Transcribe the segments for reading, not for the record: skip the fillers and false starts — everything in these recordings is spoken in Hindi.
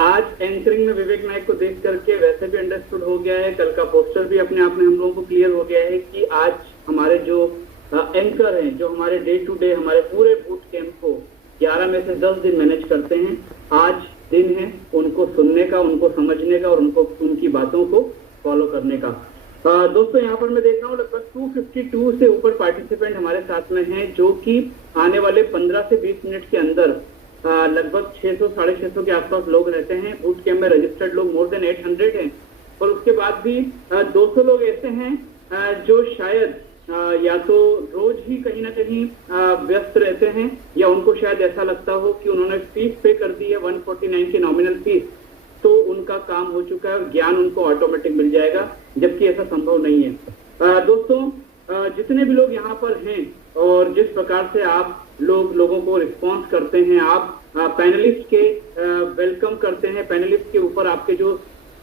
आज एंकरिंग में विवेक नायक को देख करके वैसे भी अंडरस्टूड हो गया है, कल का पोस्टर भी अपने आप में हम लोगों को क्लियर हो गया है कि आज हमारे जो एंकर हैं, जो हमारे डे टू डे हमारे पूरे बूट कैंप को 11 में से 10 दिन मैनेज करते हैं, आज दिन है उनको सुनने का, उनको समझने का और उनको उनकी बातों को फॉलो करने का। दोस्तों यहाँ पर मैं देख रहा हूँ लगभग 252 से ऊपर पार्टिसिपेंट हमारे साथ में हैं, जो कि आने वाले 15 से 20 मिनट के अंदर लगभग 600 650 के आसपास लोग रहते हैं। बूट कैंप में रजिस्टर्ड लोग मोर देन 800 हैं और उसके बाद भी 200 लोग ऐसे हैं जो शायद या तो रोज ही कहीं ना कहीं व्यस्त रहते हैं या उनको शायद ऐसा लगता हो कि उन्होंने फीस पे कर दी है 149 की नॉमिनल फीस, तो उनका काम हो चुका है, ज्ञान उनको ऑटोमेटिक मिल जाएगा, जबकि ऐसा संभव नहीं है। दोस्तों जितने भी लोग यहाँ पर हैं और जिस प्रकार से आप लोगों को रिस्पॉन्स करते हैं, आप पैनलिस्ट के वेलकम करते हैं, पैनलिस्ट के ऊपर आपके जो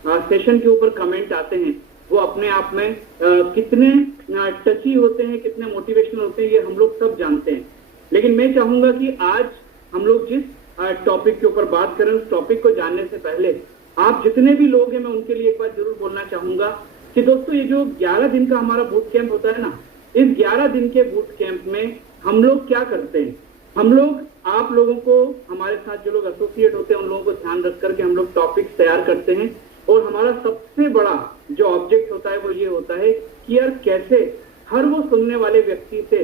सेशन के ऊपर कमेंट आते हैं वो अपने आप में कितने टची होते हैं, कितने मोटिवेशनल होते हैं, ये हम लोग सब जानते हैं। लेकिन मैं चाहूंगा कि आज हम लोग जिस टॉपिक के ऊपर बात करें उस टॉपिक को जानने से पहले आप जितने भी लोग हैं मैं उनके लिए एक बार जरूर बोलना चाहूंगा कि दोस्तों ये जो 11 दिन का हमारा बूट कैंप होता है ना, इस 11 दिन के बूट कैंप में हम लोग क्या करते हैं, हम लोग आप लोगों को, हमारे साथ जो लोग एसोसिएट होते हैं उन लोगों को ध्यान रख करके हम लोग टॉपिक्स तैयार करते हैं और हमारा सबसे बड़ा जो ऑब्जेक्ट होता है वो ये होता है कि यार कैसे हर वो सुनने वाले व्यक्ति से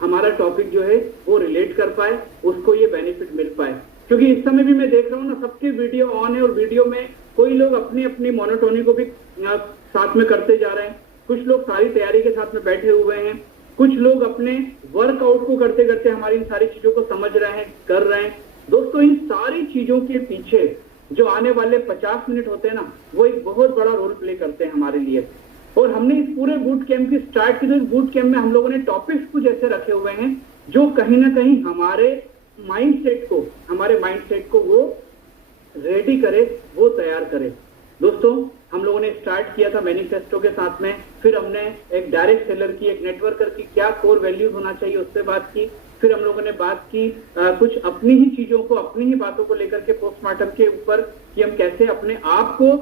हमारा टॉपिक जो है वो रिलेट कर पाए, उसको ये बेनिफिट मिल पाए। क्योंकि इस समय भी मैं देख रहा हूँ ना, सबके वीडियो ऑन है और वीडियो में कोई लोग अपनी अपनी मोनोटोनी को भी साथ में करते जा रहे हैं, कुछ लोग सारी तैयारी के साथ में बैठे हुए हैं, कुछ लोग अपने वर्कआउट को करते करते हमारी इन सारी चीजों को समझ रहे हैं, कर रहे हैं। दोस्तों इन सारी चीजों के पीछे जो आने वाले 50 मिनट होते हैं ना, वो एक बहुत बड़ा रोल प्ले करते हैं हमारे लिए। और हमने इस पूरे बूट कैंप की स्टार्ट की तो इस बूट कैंप में हम लोगों ने टॉपिक्स कुछ ऐसे रखे हुए हैं जो कहीं ना कहीं हमारे माइंडसेट को वो रेडी करे, वो तैयार करे। दोस्तों हम लोगों ने स्टार्ट किया था मैनिफेस्टो के साथ में, फिर हमने एक डायरेक्ट सेलर की, एक नेटवर्कर की क्या कोर वैल्यूज होना चाहिए उस पर बात की, फिर हम लोगों ने बात की कुछ अपनी ही चीजों को, अपनी ही बातों को लेकर के पोस्टमार्टम के ऊपर कि हम कैसे अपने आप को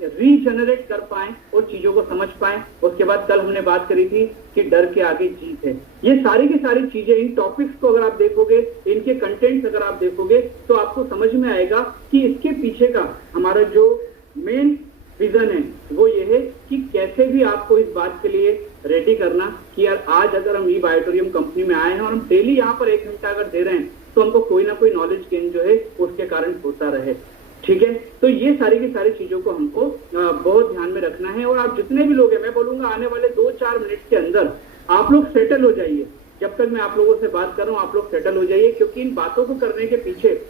रीजनरेट कर पाएं और चीजों को समझ पाएं। उसके बाद कल हमने बात करी थी कि डर के आगे जीत है। ये सारी की सारी चीजें, इन टॉपिक्स को अगर आप देखोगे, इनके कंटेंट्स अगर आप देखोगे तो आपको समझ में आएगा कि इसके पीछे का हमारा जो मेन विजन है वो ये है कि कैसे भी आपको इस बात के लिए रेडी करना कि यार आज अगर हम ई बायोटोरियम कंपनी में आए हैं और हम डेली यहाँ पर 1 घंटा अगर दे रहे हैं तो हमको कोई ना कोई नॉलेज गेन जो है उसके कारण होता रहे। ठीक है, तो ये सारी की सारी चीजों को हमको बहुत ध्यान में रखना है। और आप जितने भी लोग हैं, मैं बोलूंगा आने वाले 2-4 मिनट के अंदर आप लोग सेटल हो जाइए। जब तक मैं आप लोगों से बात कर रहा हूँ आप लोग सेटल हो जाइए, क्योंकि इन बातों को करने के पीछे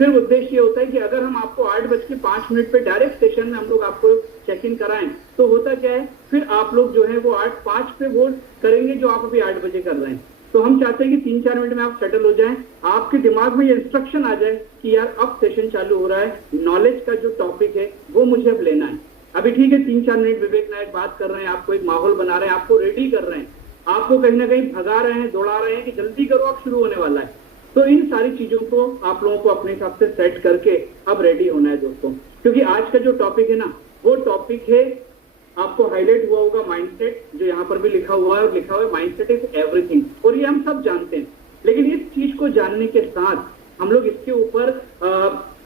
सिर्फ उद्देश्य ये होता है कि अगर हम आपको 8:05 पे डायरेक्ट सेशन में हम लोग आपको चेक इन कराएं तो होता क्या है, फिर आप लोग जो है वो 8:05 पे वो करेंगे जो आप अभी 8 बजे कर रहे हैं। तो हम चाहते हैं कि 3-4 मिनट में आप सेटल हो जाएं, आपके दिमाग में ये इंस्ट्रक्शन आ जाए कि यार अब सेशन चालू हो रहा है, नॉलेज का जो टॉपिक है वो मुझे अब लेना है। अभी ठीक है 3-4 मिनट विवेक नायक बात कर रहे हैं, आपको एक माहौल बना रहे हैं, आपको रेडी कर रहे हैं, आपको कहीं ना कहीं भगा रहे हैं, दौड़ा रहे हैं कि जल्दी करो अब शुरू होने वाला है। तो इन सारी चीजों को आप लोगों को अपने हिसाब से सेट करके अब रेडी होना है दोस्तों, क्योंकि आज का जो टॉपिक है ना वो टॉपिक है, आपको हाईलाइट हुआ होगा माइंडसेट, जो यहाँ पर भी लिखा हुआ है माइंडसेट इज एवरीथिंग, और ये हम सब जानते हैं। लेकिन इस चीज को जानने के साथ हम लोग इसके ऊपर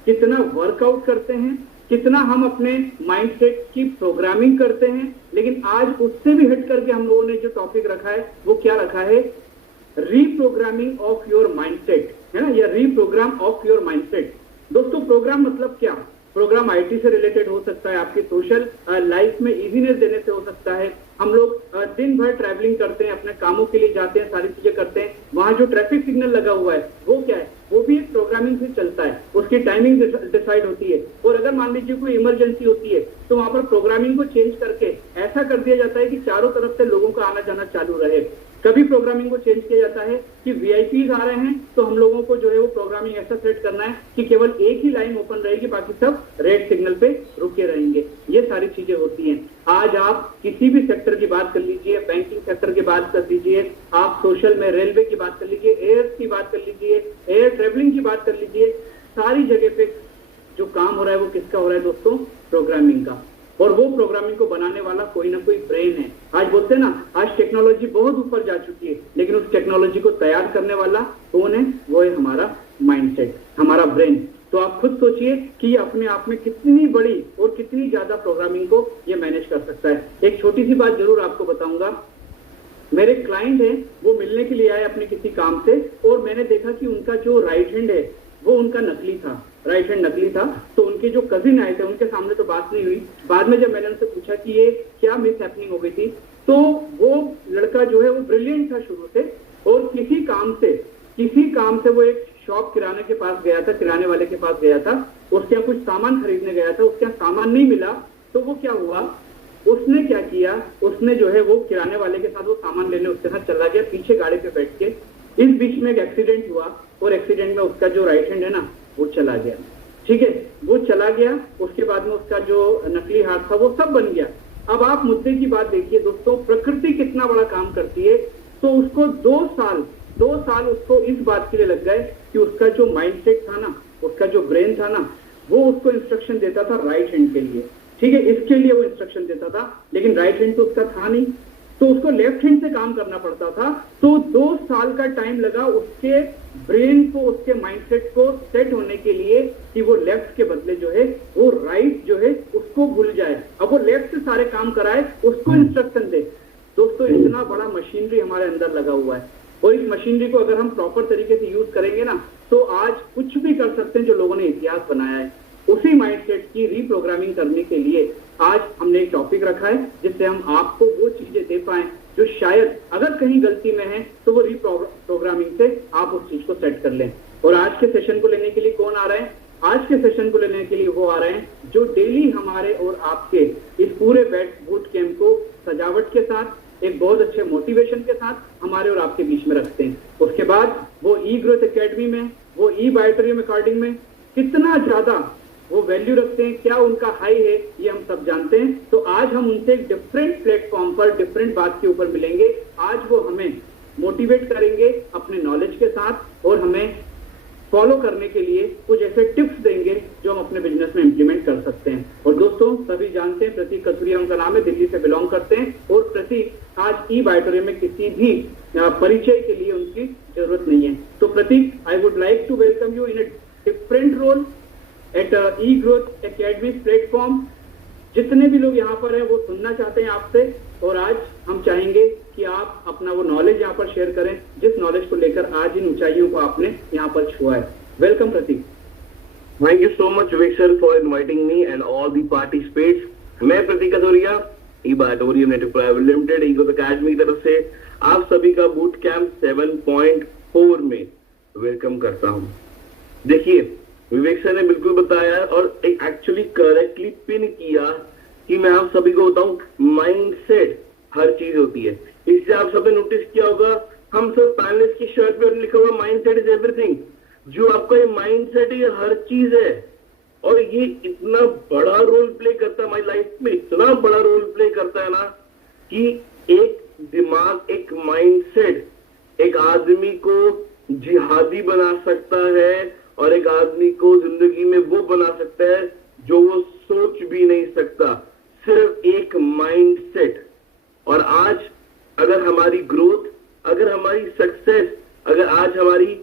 कितना वर्कआउट करते हैं, कितना हम अपने माइंडसेट की प्रोग्रामिंग करते हैं। लेकिन आज उससे भी हट करके हम लोगों ने जो टॉपिक रखा है वो क्या रखा है, रीप्रोग्रामिंग ऑफ योर माइंडसेट, है ना, या रीप्रोग्राम ऑफ योर माइंडसेट। दोस्तों प्रोग्राम मतलब क्या, प्रोग्राम आईटी से रिलेटेड हो सकता है, आपकी सोशल लाइफ में इजीनेस देने से हो सकता है। हम लोग दिन भर ट्रैवलिंग करते हैं, अपने कामों के लिए जाते हैं, सारी चीजें करते हैं, वहां जो ट्रैफिक सिग्नल लगा हुआ है वो क्या है, वो भी एक प्रोग्रामिंग से चलता है, उसकी टाइमिंग डिसाइड होती है। और अगर मान लीजिए कोई इमरजेंसी होती है तो वहां पर प्रोग्रामिंग को चेंज करके ऐसा कर दिया जाता है कि चारों तरफ से लोगों का आना जाना चालू रहे। कभी प्रोग्रामिंग को चेंज किया जाता है कि वीआईपीज आ रहे हैं तो हम लोगों को जो है वो प्रोग्रामिंग ऐसा सेट करना है कि केवल एक ही लाइन ओपन रहेगी, बाकी सब रेड सिग्नल पे रुके रहेंगे। ये सारी चीजें होती हैं। आज आप किसी भी सेक्टर की बात कर लीजिए, बैंकिंग सेक्टर की बात कर लीजिए, आप सोशल में रेलवे की बात कर लीजिए, एयर की बात कर लीजिए, एयर ट्रेवलिंग की बात कर लीजिए, सारी जगह पे जो काम हो रहा है वो किसका हो रहा है दोस्तों? प्रोग्रामिंग का। और वो प्रोग्रामिंग को बनाने वाला कोई ना कोई ब्रेन है। आज बोलते हैं ना, आज टेक्नोलॉजी बहुत ऊपर जा चुकी है, लेकिन उस टेक्नोलॉजी को तैयार करने वाला कौन है? वो है हमारा माइंडसेट, हमारा ब्रेन। तो आप खुद सोचिए कि ये अपने आप में कितनी बड़ी और कितनी ज्यादा प्रोग्रामिंग को ये मैनेज कर सकता है। एक छोटी सी बात जरूर आपको बताऊंगा। मेरे क्लाइंट हैं, वो मिलने के लिए आए अपने किसी काम से, और मैंने देखा कि उनका जो राइट हैंड है वो उनका नकली था, राइट हैंड नकली था। तो उनके जो कजिन आए थे, उनके सामने तो बात नहीं हुई। बाद में जब मैंने उनसे पूछा कि ये क्या मिस हैपनिंग हो गई थी, तो वो लड़का जो है वो ब्रिलियंट था शुरू से, और किसी काम से वो एक शॉप किराने के पास गया था, किराने वाले के पास गया था, उसके यहाँ कुछ सामान खरीदने गया था, उसके यहाँ सामान नहीं मिला। तो वो क्या हुआ, उसने क्या किया, उसने जो है वो किराने वाले के साथ वो सामान लेने उसके साथ चला गया, पीछे गाड़ी पे बैठ के। इस बीच में एक एक्सीडेंट हुआ, और एक्सीडेंट में उसका जो राइट हैंड है ना वो चला गया। ठीक है, वो चला गया। उसके बाद में उसका जो नकली हाथ था वो सब बन गया। अब आप मुद्दे की बात देखिए दोस्तों, प्रकृति कितना बड़ा काम करती है। तो उसको 2 साल उसको इस बात के लिए लग गए कि उसका जो माइंडसेट था ना, उसका जो ब्रेन था ना, वो उसको इंस्ट्रक्शन देता था राइट हैंड के लिए। ठीक है, इसके लिए वो इंस्ट्रक्शन देता था, लेकिन राइट हैंड तो उसका था नहीं, तो उसको लेफ्ट हैंड से काम करना पड़ता था। तो 2 साल का टाइम लगा उसके ब्रेन को, उसके माइंडसेट को सेट होने के लिए कि वो लेफ्ट के बदले जो है वो राइट जो है उसको भूल जाए। अब वो लेफ्ट से सारे काम कराए, उसको इंस्ट्रक्शन दे। दोस्तों, इतना बड़ा मशीनरी हमारे अंदर लगा हुआ है, और इस मशीनरी को अगर हम प्रॉपर तरीके से यूज करेंगे ना, तो आज कुछ भी कर सकते हैं जो लोगों ने इतिहास बनाया है। उसी माइंडसेट की रीप्रोग्रामिंग करने के लिए आज हमने एक टॉपिक रखा है, जिससे हम आपको वो चीजें दे पाए जो शायद अगर कहीं गलती में है तो वो रीप्रोग्रामिंग से आप उस चीज को सेट कर लें। और आज के सेशन को लेने के लिए कौन आ रहे हैं? आज के सेशन को लेने के लिए वो आ रहे हैं जो डेली हमारे और आपके इस पूरे बूट कैंप को सजावट के साथ, एक बहुत अच्छे मोटिवेशन के साथ हमारे और आपके बीच में रखते हैं। उसके बाद वो ई ग्रोथ एकेडमी में, वो ई बायोटेरियम अकॉर्डिंग में कितना ज्यादा वो वैल्यू रखते हैं, क्या उनका हाई है, ये हम सब जानते हैं। तो आज हम उनसे एक डिफरेंट प्लेटफॉर्म पर डिफरेंट बात के ऊपर मिलेंगे। आज वो हमें मोटिवेट करेंगे अपने नॉलेज के साथ, और हमें फॉलो करने के लिए कुछ ऐसे टिप्स देंगे जो हम अपने बिजनेस में इंप्लीमेंट कर सकते हैं। और दोस्तों, सभी जानते हैं प्रतीक कथुरिया उनका नाम है, दिल्ली से बिलोंग करते हैं। और प्रतीक आज ई बायोटेरियम में किसी भी परिचय के लिए उनकी जरूरत नहीं है। तो Pratik, I would like to welcome you in a different role at E growth academy platform. जितने भी लोग यहाँ पर हैं वो सुनना चाहते हैं आपसे, और आज हम चाहेंगे कि आप अपना वो नॉलेज यहाँ पर शेयर करें, जिस नॉलेज को लेकर आज इन ऊंचाइयों को आपने यहाँ पर छुआ है। Welcome Prateek. Thank you so much Vivek sir for inviting me and all the participates. मैं Prateek Kathoria, E bioterium network private limited E growth academy की तरफ से आप सभी का बूट कैंप 7.4 में वेलकम करता हूँ। देखिए, विवेक सर ने बिल्कुल बताया और एक्चुअली करेक्टली पिन किया कि मैं आप सभी को बताऊं, माइंडसेट हर चीज होती है। इससे आप सबने नोटिस किया होगा, हम सब पैनलिस्ट की शर्ट पे लिखा हुआ माइंडसेट इज एवरीथिंग। जो आपका ये माइंडसेट है ये हर चीज है, और ये इतना बड़ा रोल प्ले करता है हमारी लाइफ में, इतना बड़ा रोल प्ले करता है ना कि एक दिमाग, एक माइंडसेट एक आदमी को जिहादी बना सकता है, और एक आदमी को जिंदगी में वो बना सकता है जो वो सोच भी नहीं सकता। सिर्फ एक माइंडसेट। और आज अगर हमारी ग्रोथ, अगर हमारी सक्सेस, अगर आज हमारी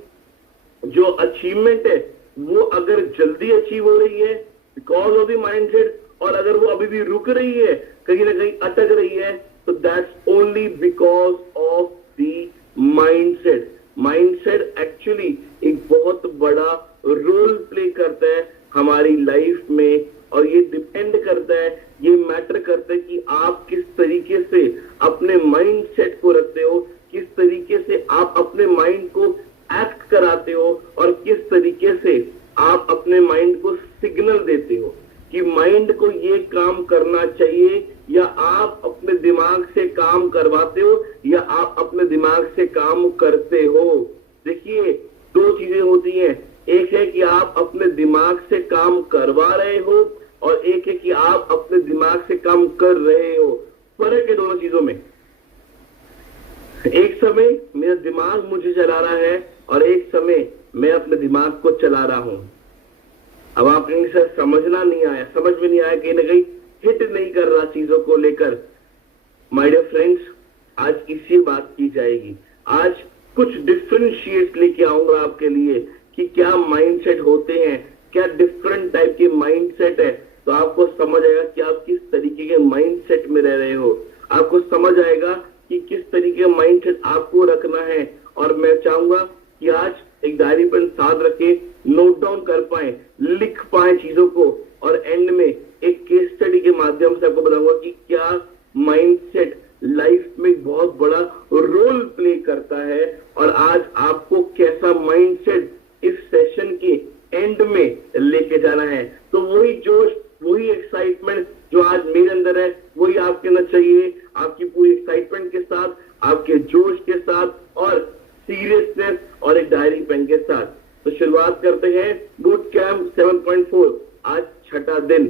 जो अचीवमेंट है वो अगर जल्दी अचीव हो रही है बिकॉज ऑफ द माइंडसेट, और अगर वो अभी भी रुक रही है, कहीं ना कहीं अटक रही है, तो that's only because of the mindset. Mindset actually एक बहुत बड़ा रोल प्ले करता है हमारी लाइफ में, और ये डिपेंड करता है, ये मैटर करता है कि आप किस तरीके से अपने माइंडसेट को रखते हो, किस तरीके से आप अपने माइंड को एक्ट कराते हो, और किस तरीके से आप अपने माइंड को सिग्नल देते हो कि माइंड को ये काम करना चाहिए, या आप अपने दिमाग से काम करवाते हो, या आप अपने दिमाग से काम करते हो। देखिए, 2 चीजें होती हैं, एक है कि आप अपने दिमाग से काम करवा रहे हो, और एक है कि आप अपने दिमाग से काम कर रहे हो। फर्क है दोनों चीजों में। एक समय मेरा दिमाग मुझे चला रहा है, और एक समय मैं अपने दिमाग को चला रहा हूं। अब आपने सर समझना नहीं आया, समझ में नहीं आया, कहीं ना कहीं हिट नहीं कर रहा चीजों को लेकर। माय डियर फ्रेंड्स, आज इसी बात की जाएगी। आज कुछ डिफरेंशिएट लेके आऊंगा आपके लिए कि क्या माइंडसेट होते हैं, क्या डिफरेंट टाइप के माइंडसेट है, तो आपको समझ आएगा कि आप किस तरीके के माइंडसेट में रह रहे हो। आपको समझ आएगा कि किस तरीके का माइंडसेट आपको रखना है। और मैं चाहूंगा कि आज एक डायरी पेन साथ रखे, नोट डाउन कर पाए, लिख पाए चीजों को, और एंड में एक केस स्टडी के माध्यम से आपको बताऊंगा कि क्या माइंडसेट लाइफ में बहुत बड़ा रोल प्ले करता है, और आज आपको कैसा माइंडसेट इस सेशन के एंड में लेके जाना है। तो वही जोश, वही एक्साइटमेंट जो आज मेरे अंदर है, वही आपके अंदर चाहिए, आपकी पूरी एक्साइटमेंट के साथ, आपके जोश के साथ, और सीरियसनेस और एक डायरी पेन के साथ। तो शुरुआत करते हैं बूट कैंप 7.4। आज छठा दिन,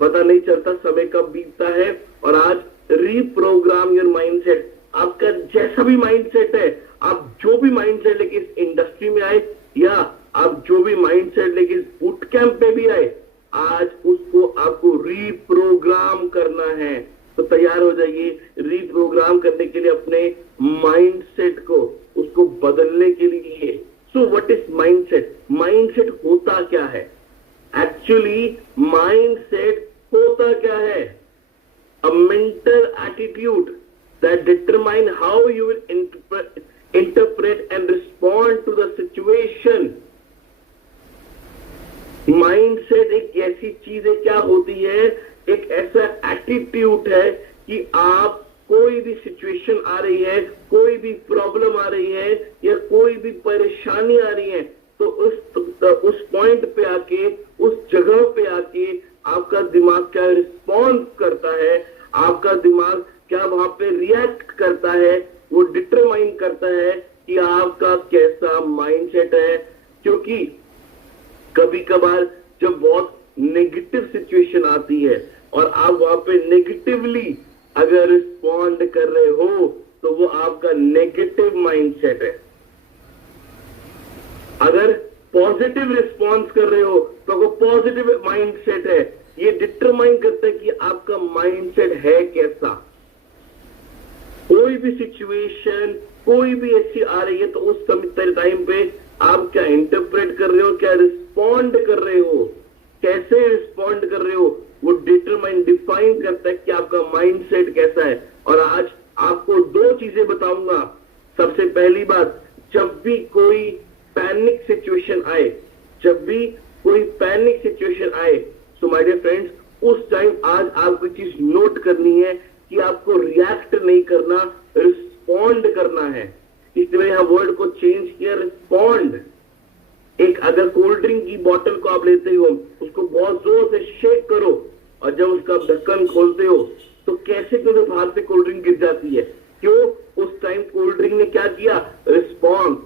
पता नहीं चलता समय कब बीतता है, और आज रीप्रोग्राम योर माइंडसेट। आपका जैसा भी माइंडसेट है, आप जो भी माइंडसेट लेके इस इंडस्ट्री में आए, या आप जो भी माइंडसेट लेके इस बूट कैंप पे भी आए, आज उसको आपको रीप्रोग्राम करना है। तो तैयार हो जाइए रीप्रोग्राम करने के लिए अपने माइंडसेट को, उसको बदलने के लिए। So what is mindset? Mindset होता क्या है? एक्चुअली माइंडसेट होता क्या है? A mental attitude that determine how you will interpret and respond to the situation. Mindset एक ऐसी चीज है, क्या होती है? एक ऐसा एटीट्यूड है कि आप कोई भी सिचुएशन आ रही है, कोई भी प्रॉब्लम आ रही है, या कोई भी परेशानी आ रही है, तो उस पॉइंट पे आके, उस जगह पे आके आपका दिमाग क्या रिस्पॉन्स करता है, आपका दिमाग क्या वहां पे रिएक्ट करता है, वो डिटरमाइन करता है कि आपका कैसा माइंडसेट है। क्योंकि कभी कभार जब बहुत नेगेटिव सिचुएशन आती है और आप वहां पे नेगेटिवली अगर रिस्पॉन्ड कर रहे हो, तो वो आपका नेगेटिव माइंडसेट है। अगर पॉजिटिव रिस्पॉन्स कर रहे हो तो वो पॉजिटिव माइंडसेट है। ये डिटरमाइन करता है कि आपका माइंडसेट है कैसा। कोई भी सिचुएशन, कोई भी ऐसी आ रही है, तो उस समय टाइम पे आप क्या इंटरप्रेट कर रहे हो, क्या रिस्पॉन्ड कर रहे हो, कैसे रिस्पॉन्ड कर रहे हो, वो डिटरमाइन, डिफाइन करता है कि आपका माइंडसेट कैसा है। और आज आपको दो चीजें बताऊंगा। सबसे पहली बात, जब भी कोई पैनिक सिचुएशन आए, जब भी कोई पैनिक सिचुएशन आए, सो माय डियर फ्रेंड्स, उस टाइम आज आपको चीज नोट करनी है कि आपको रिएक्ट नहीं करना, रिस्पॉन्ड करना है। इसलिए यहां वर्ड को चेंज किया, रिस्पॉन्ड। एक अगर कोल्ड ड्रिंक की बोतल को आप लेते हो, उसको बहुत जोर से शेक करो, और जब उसका ढक्कन खोलते हो तो कैसे तो बाहर से कोल्ड ड्रिंक गिर जाती है। क्यों? उस टाइम कोल्ड ड्रिंक ने क्या किया? रिस्पॉन्ड।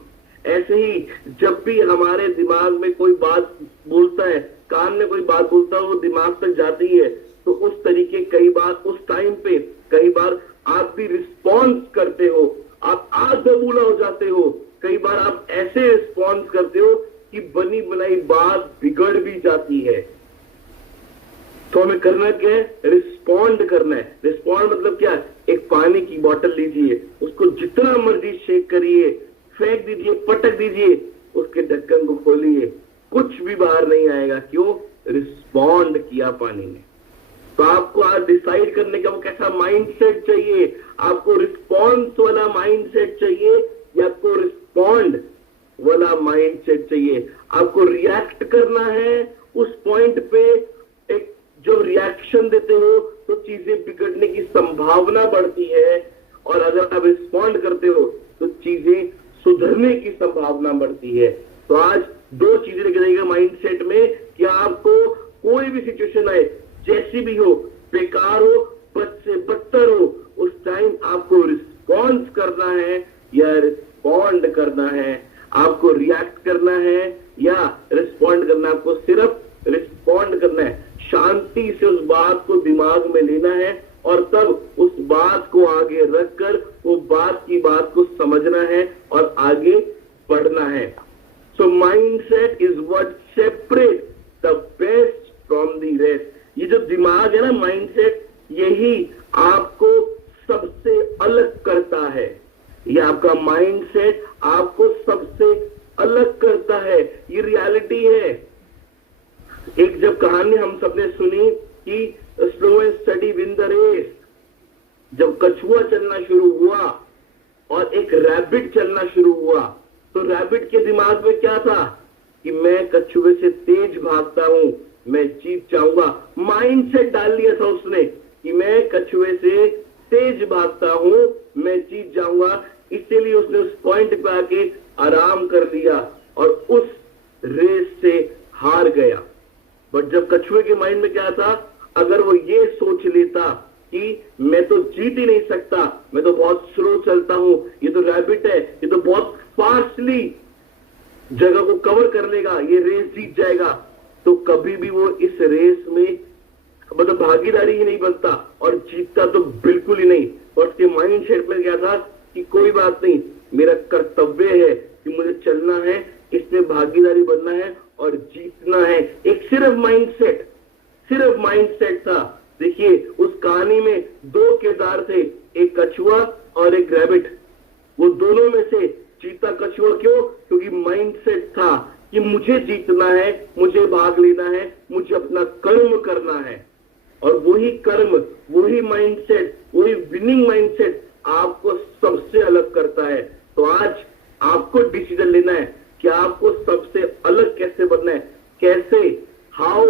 ऐसे ही जब भी हमारे दिमाग में कोई बात बोलता है, कान में कोई बात बोलता है, वो दिमाग तक जाती है, तो उस तरीके कई बार उस टाइम पे कई बार आप भी रिस्पॉन्स करते हो, आप आग बबूला हो जाते हो। कई बार आप ऐसे रिस्पॉन्स करते हो कि बनी बनाई बात बिगड़ भी जाती है। तो हमें करना क्या है? रिस्पॉन्ड करना है। रिस्पॉन्ड मतलब क्या? एक पानी की बोतल लीजिए, उसको जितना मर्जी शेक करिए, फेंक दीजिए, पटक दीजिए, उसके ढक्कन को खोलिए, कुछ भी बाहर नहीं आएगा। क्यों? रिस्पॉन्ड किया पानी ने। तो आपको आज डिसाइड करने का वो कैसा माइंडसेट चाहिए। आपको रिस्पॉन्स वाला माइंडसेट चाहिए या आपको रिस्पॉन्ड वाला माइंडसेट चाहिए। आपको रिएक्ट करना है उस पॉइंट पे। एक जो रिएक्शन देते हो तो चीजें बिगड़ने की संभावना बढ़ती है, और अगर आप रिस्पॉन्ड करते हो तो चीजें सुधरने की संभावना बढ़ती है। तो आज दो चीजें लेके जाइएगा माइंडसेट में कि आपको कोई भी सिचुएशन आए, जैसी भी हो, बेकार हो, बद से बदतर हो, उस टाइम आपको रिस्पॉन्स करना है या रिस्पॉन्ड करना है। आपको रिएक्ट करना है या रिस्पॉन्ड करना है। आपको सिर्फ रिस्पॉन्ड करना है। शांति से उस बात को दिमाग में लेना है, और तब उस बात को आगे रखकर वो बात की बात को समझना है और आगे बढ़ना है। So mindset is what separates the दिमाग है ना, माइंडसेट, यही आपको सबसे अलग करता है। ये आपका माइंडसेट आपको सबसे अलग करता है, ये रियलिटी है। एक जब कहानी हम सबने सुनी कि slow and steady win the race, जब कछुआ चलना शुरू हुआ और एक रैबिट चलना शुरू हुआ, तो रैबिट के दिमाग में क्या था कि मैं कछुए से तेज भागता हूं, मैं जीत जाऊंगा। माइंडसेट डाल लिया था उसने कि मैं कछुए से तेज भागता हूं, मैं जीत जाऊंगा। इसीलिए उसने उस पॉइंट पे आके आराम कर लिया और उस रेस से हार गया। बट जब कछुए के माइंड में क्या था, अगर वो ये सोच लेता कि मैं तो जीत ही नहीं सकता, मैं तो बहुत स्लो चलता हूं, ये तो रैबिट है, ये तो बहुत फास्टली जगह को कवर कर लेगा, ये रेस जीत जाएगा, तो कभी भी वो इस रेस में मतलब भागीदारी ही नहीं बनता और जीतता तो बिल्कुल ही नहीं। और उसके माइंड सेट में क्या था कि कोई बात नहीं, मेरा कर्तव्य है कि मुझे चलना है, इसमें भागीदारी बनना है और जीतना है। एक सिर्फ माइंडसेट था। देखिए उस कहानी में दो किरदार थे, एक कछुआ और एक रैबिट। वो दोनों में से जीता कछुआ, क्यों? क्योंकि माइंडसेट था कि मुझे जीतना है, मुझे भाग लेना है, मुझे अपना कर्म करना है। और वही कर्म, वही माइंडसेट, वही विनिंग माइंडसेट आपको सबसे अलग करता है। तो आज आपको डिसीजन लेना है कि आपको सबसे अलग कैसे बनना है, कैसे, how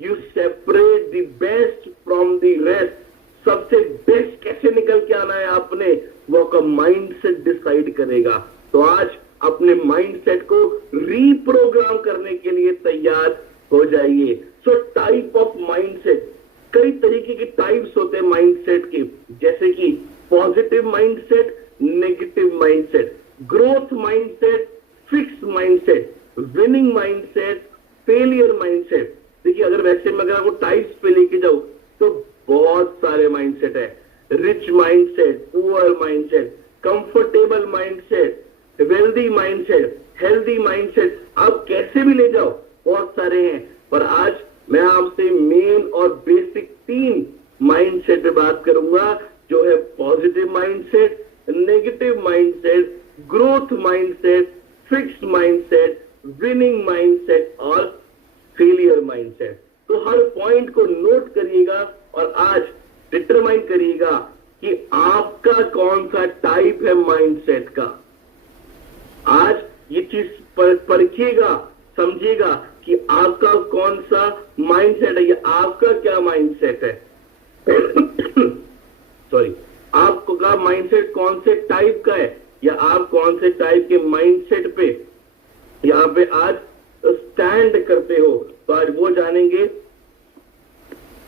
you separate the best from the rest. सबसे बेस्ट कैसे निकल के आना है आपने, वो आपका माइंडसेट डिसाइड करेगा। तो आज अपने माइंडसेट को रीप्रोग्राम करने के लिए तैयार हो जाइए। सो टाइप ऑफ माइंडसेट, कई तरीके के टाइप्स होते हैं माइंडसेट के, जैसे कि positive mindset, negative mindset, growth mindset, fix mindset, winning mindset, failure mindset. देखिए अगर वैसे मैं अगर आपको टाइप्स पे लेके जाऊं तो बहुत सारे माइंडसेट है। Rich mindset, poor mindset, comfortable mindset, wealthy mindset, healthy mindset, आप कैसे भी ले जाओ, बहुत सारे हैं। पर आज मैं आपसे मेन और बेसिक 3 माइंडसेट पे बात करूंगा, जो है positive mindset, negative mindset, growth mindset, fixed mindset, winning mindset और फेलियर माइंडसेट। तो हर पॉइंट को नोट करिएगा और आज डिटरमाइन करिएगा कि आपका कौन सा टाइप है माइंडसेट का। आज ये चीज परखिएगा, समझिएगा कि आपका कौन सा माइंडसेट है, या आपका क्या माइंडसेट है। सॉरी, आपका माइंडसेट कौन से टाइप का है, या आप कौन से टाइप के माइंडसेट पे यहाँ पे आज स्टैंड करते हो, तो आज वो जानेंगे।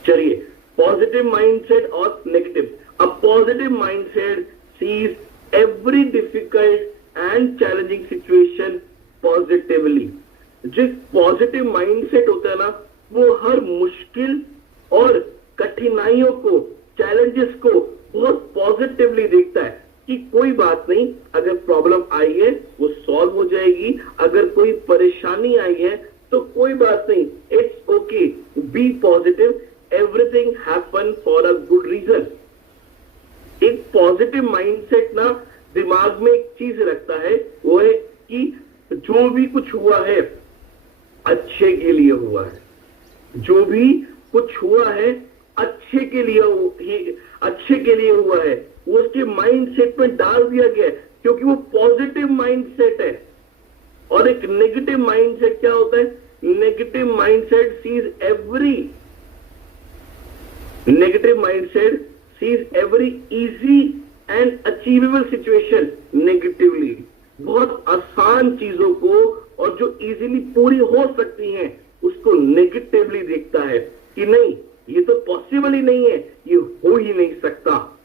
चलिए, पॉजिटिव माइंडसेट और negative. A positive mindset sees every difficult and challenging situation positively. जो पॉजिटिव माइंडसेट होता है ना, वो हर मुश्किल और कठिनाइयों को, चैलेंजेस को बहुत पॉजिटिवली देखता है कि कोई बात नहीं, अगर प्रॉब्लम आई है वो सॉल्व हो जाएगी, अगर कोई परेशानी आई है तो कोई बात नहीं, it's okay, be positive, everything happen for a good reason. एक पॉजिटिव माइंडसेट ना दिमाग में एक चीज रखता है, वो है कि जो भी कुछ हुआ है अच्छे के लिए हुआ है, जो भी कुछ हुआ है अच्छे के लिए हुआ है, वो उसके माइंडसेट में डाल दिया गया है, क्योंकि वो पॉजिटिव माइंडसेट है। और एक नेगेटिव माइंडसेट क्या होता है? Negative mindset sees every easy and achievable situation negatively. बहुत आसान चीजों को और जो इजीली पूरी हो सकती हैं उसको नेगेटिवली देखता है कि नहीं, ये तो पॉसिबल ही नहीं है, ये हो ही नहीं सकता।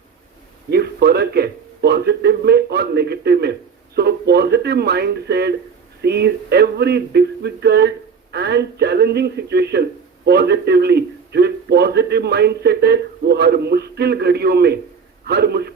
ये फर्क है पॉजिटिव में और नेगेटिव में। So positive mindset sees every difficult and challenging situation positively. जो एक पॉजिटिव माइंडसेट है वो हर मुश्किल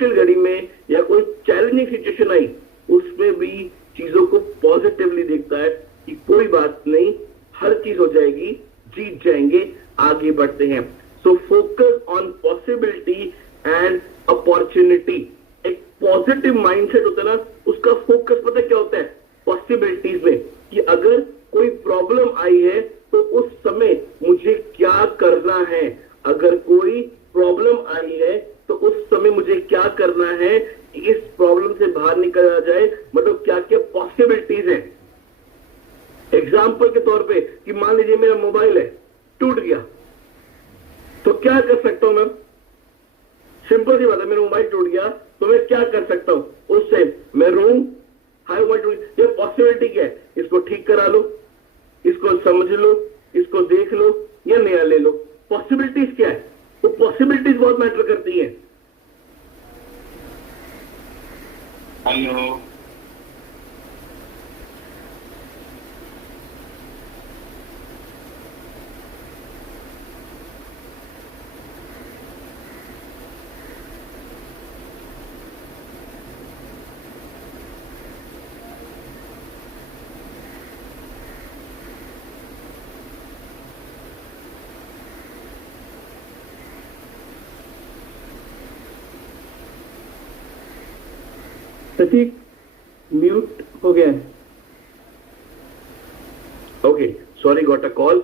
घड़ी में या कोई चैलेंजिंग सिचुएशन आई उसमें भी चीजों को पॉजिटिवली देखता है कि कोई बात नहीं, हर चीज हो जाएगी, जीत जाएंगे, आगे बढ़ते हैं। So focus on possibility and opportunity. एक पॉजिटिव माइंडसेट होता है ना, उसका फोकस पता क्या होता है? पॉसिबिलिटीज में, कि अगर कोई प्रॉब्लम आई है तो उस समय मुझे क्या करना है। अगर कोई प्रॉब्लम आई है तो उस समय मुझे क्या करना है कि इस प्रॉब्लम से बाहर निकला जाए, मतलब क्या क्या पॉसिबिलिटीज है। एग्जाम्पल के तौर पे कि मान लीजिए मेरा मोबाइल है, टूट गया, तो क्या कर सकता हूं मैं? सिंपल सी बात है, मेरा मोबाइल टूट गया तो मैं क्या कर सकता हूं? उससे मैं रोऊं, हाय मोबाइल टूट गया, ये पॉसिबिलिटी क्या है? इसको ठीक करा लो, इसको समझ लो, इसको देख लो या नया ले लो। पॉसिबिलिटीज क्या है? तो पॉसिबिलिटीज बहुत मैटर करती है। हेलो, प्रतीक म्यूट हो गया है। Okay, sorry, got a call.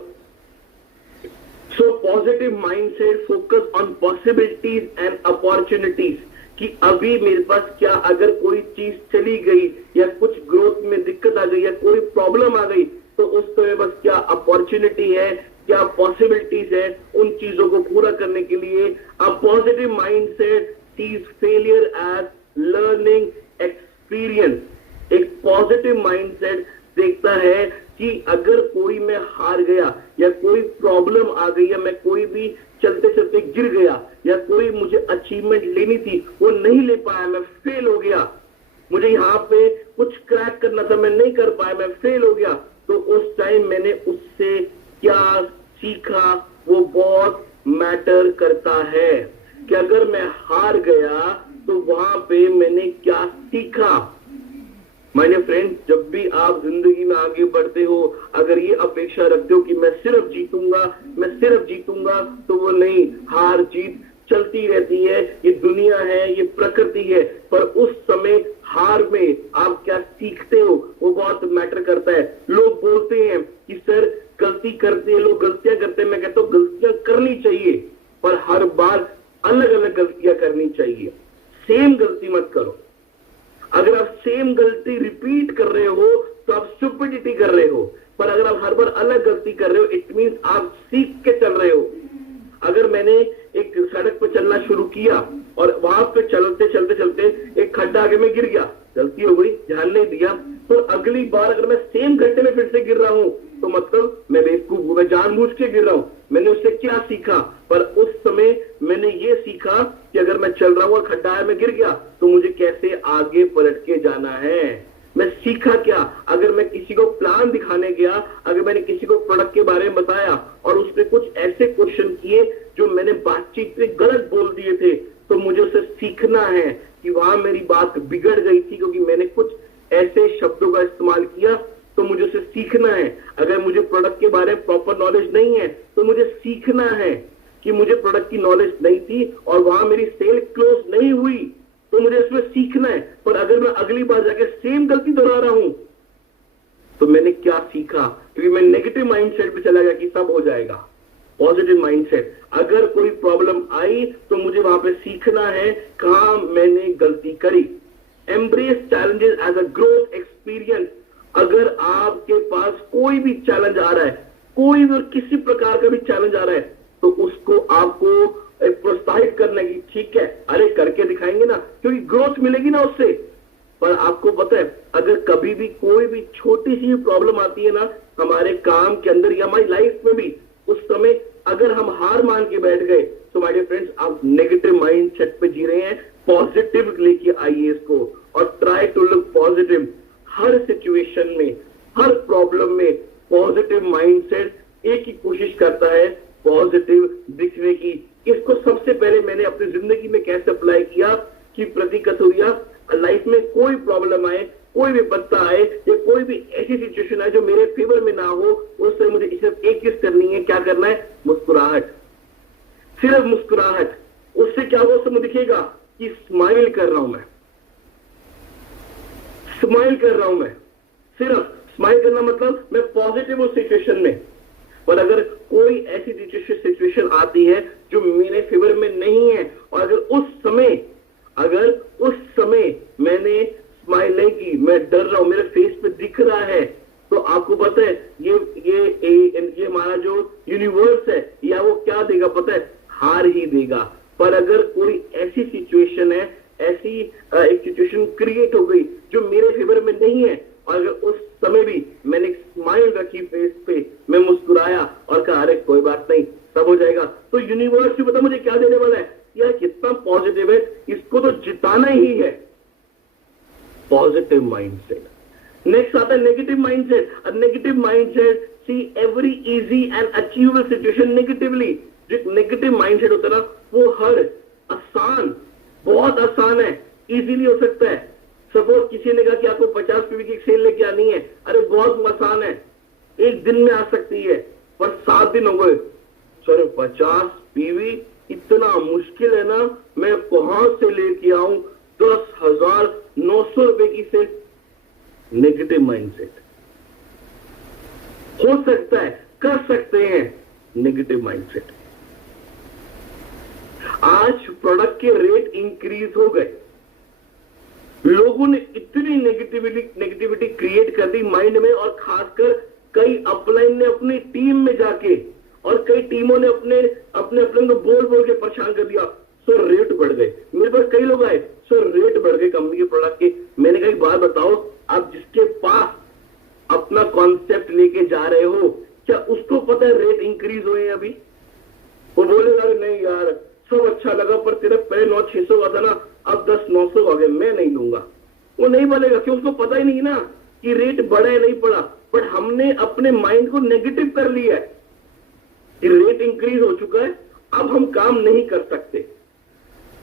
So positive mindset, focus on possibilities and opportunities. कि अभी मेरे पास क्या, अगर कोई चीज चली गई या कुछ ग्रोथ में दिक्कत आ गई या कोई प्रॉब्लम आ गई तो उस समय बस क्या अपॉर्चुनिटी है, क्या पॉसिबिलिटीज है उन चीजों को पूरा करने के लिए। A positive mindset sees failure as learning experience. एक पॉजिटिव माइंडसेट देखता है कि अगर कोई मैं हार गया या कोई प्रॉब्लम आ गई या मैं कोई भी चलते चलते गिर गया या कोई मुझे अचीवमेंट लेनी थी वो नहीं ले पाया, मैं फेल हो गया, मुझे यहाँ पे कुछ क्रैक करना था मैं नहीं कर पाया, मैं फेल हो गया, तो उस टाइम मैंने उससे क्या सीखा वो बहुत मैटर करता है। कि अगर मैं हार गया तो वहां पे मैंने क्या सीखा। माय डियर फ्रेंड, जब भी आप जिंदगी में आगे बढ़ते हो, अगर ये अपेक्षा रखते हो कि मैं सिर्फ जीतूंगा, तो वो नहीं, हार जीत चलती रहती है, ये दुनिया है, ये प्रकृति है। पर उस समय हार में आप क्या सीखते हो वो बहुत मैटर करता है। लोग बोलते हैं कि सर गलती करते हैं, लोग गलतियां करते हैं, मैं कहता हूँ गलतियां करनी चाहिए पर हर बार अलग अलग गलतियां करनी चाहिए, सेम गलती मत करो। अगर आप सेम गलती रिपीट कर रहे हो तो आप स्टुपिडिटी कर रहे हो, पर अगर आप हर बार अलग गलती कर रहे हो इट मींस आप सीख के चल रहे हो। अगर मैंने एक सड़क पर चलना शुरू किया और वहां पे चलते एक खड्डा आगे में गिर गया, गलती हो गई, ध्यान नहीं दिया, तो अगली बार अगर मैं सेम गड्ढे में फिर से गिर रहा हूं तो मतलब मैं बेवकूफ हूं, मैं जानबूझ के गिर रहा हूं। मैंने उससे क्या सीखा? पर उस समय मैंने ये सीखा कि अगर मैं चल रहा हूं और खड्डा है मैं गिर गया तो मुझे कैसे आगे पलट के जाना है। मैं सीखा क्या? अगर मैं किसी को प्लान दिखाने गया, अगर मैंने किसी को प्रोडक्ट के बारे में बताया और उसने कुछ ऐसे क्वेश्चन किए जो मैंने बातचीत में गलत बोल दिए थे, तो मुझे उसे सीखना है कि वहां मेरी बात बिगड़ गई थी क्योंकि मैंने कुछ ऐसे शब्दों का इस्तेमाल किया, तो मुझे उसे सीखना है। अगर मुझे प्रोडक्ट के बारे में प्रॉपर नॉलेज नहीं है तो मुझे सीखना है कि मुझे प्रोडक्ट की नॉलेज नहीं थी और वहां मेरी सेल क्लोज नहीं हुई, तो मुझे इसमें सीखना है। पर अगर मैं अगली बार जाके सेम गलती दोहरा रहा हूं तो मैंने क्या सीखा? क्योंकि मैं नेगेटिव माइंडसेट पे चला गया कि सब हो जाएगा। पॉजिटिव माइंडसेट, अगर कोई प्रॉब्लम आई तो मुझे वहां पे सीखना है कहां मैंने गलती करी। Embrace challenges as a growth experience. अगर आपके पास कोई भी चैलेंज आ रहा है, कोई भी किसी प्रकार का भी चैलेंज आ रहा है, तो उसको आपको प्रोत्साहित करने की, ठीक है अरे करके दिखाएंगे ना, क्योंकि ग्रोथ मिलेगी ना उससे। पर आपको पता है अगर कभी भी कोई भी छोटी सी प्रॉब्लम आती है ना हमारे काम के अंदर या हमारी लाइफ में भी, उस समय अगर हम हार मान के बैठ गए तो माय डियर फ्रेंड्स आप नेगेटिव माइंड सेट पे जी रहे हैं। पॉजिटिव लेके आइए इसको और ट्राई टू लुक पॉजिटिव। हर सिचुएशन में, हर प्रॉब्लम में पॉजिटिव माइंडसेट एक ही कोशिश करता है पॉजिटिव दिखने की। इसको सबसे पहले मैंने अपनी जिंदगी में कैसे अप्लाई किया कि प्रतीक कथुरिया, लाइफ में कोई प्रॉब्लम आए, कोई भी विपत्ता आए या कोई भी ऐसी सिचुएशन आए जो मेरे फेवर में ना हो, उससे मुझे सिर्फ एक चीज करनी है। क्या करना है? मुस्कुराहट। सिर्फ मुस्कुराहट, उससे क्या वो समय दिखेगा कि स्माइल कर रहा हूं मैं, स्माइल कर रहा हूं मैं, सिर्फ स्माइल करना मतलब मैं पॉजिटिव उस सिचुएशन में। और अगर कोई ऐसी सिचुएशन आती है जो मेरे फेवर में नहीं है, और अगर उस समय मैंने स्माइल नहीं की, मैं डर रहा हूं, मेरे फेस पे दिख रहा है, तो आपको पता है ये हमारा जो यूनिवर्स है या वो क्या देगा पता है, हार ही देगा। पर अगर कोई ऐसी सिचुएशन है, ऐसी एक सिचुएशन क्रिएट हो गई जो मेरे फेवर में नहीं है, और अगर उस समय भी मैंने एक स्माइल रखी फेस पे, मैं मुस्कुराया और कहा अरे कोई बात नहीं, सब हो जाएगा, तो यूनिवर्स भी पता मुझे क्या देने वाला है, यार कितना पॉजिटिव है, इसको तो जिताना ही है। Positive mindset. नेक्स्ट आता है negative mindset. Negative mindset see every easy and achievable situation negatively. जो नेगेटिव माइंडसेट होता है ना, वो हर आसान, बहुत आसान है, इजीली हो सकता है। सपोज किसी ने कहा कि आपको 50 पीवी की सेल लेके आनी है, अरे बहुत आसान है, एक दिन में आ सकती है, पर 7 दिन हो गए, सर 50 पीवी इतना मुश्किल है ना, मैं कहां से लेके आऊं 10,900 रुपए की सेल। Negative mindset. हो सकता है, कर सकते हैं, नेगेटिव माइंडसेट। आज प्रोडक्ट के रेट इंक्रीज हो गए, लोगों ने इतनी नेगेटिविटी क्रिएट कर दी माइंड में, और खासकर कई अपलाइन ने अपनी टीम में जाके, और कई टीमों ने अपने अपलाइन को बोल के परेशान कर दिया, सर रेट बढ़ गए। मेरे पास कई लोग आए, सर रेट बढ़ गए कंपनी के प्रोडक्ट के। मैंने कहा एक बात बताओ, आप जिसके पास अपना कॉन्सेप्ट लेके जा रहे हो, क्या उसको पता है रेट इंक्रीज हुए हैं अभी? वो बोलेगा नहीं यार सब अच्छा लगा, पर तेरा पहले 9,600 का था ना, अब 10,900 हो गए, मैं नहीं लूंगा। वो नहीं बोलेगा, क्यों? उसको पता ही नहीं ना कि रेट बढ़ा है नहीं पड़ा। बट हमने अपने माइंड को नेगेटिव कर लिया है कि रेट इंक्रीज हो चुका है, अब हम काम नहीं कर सकते,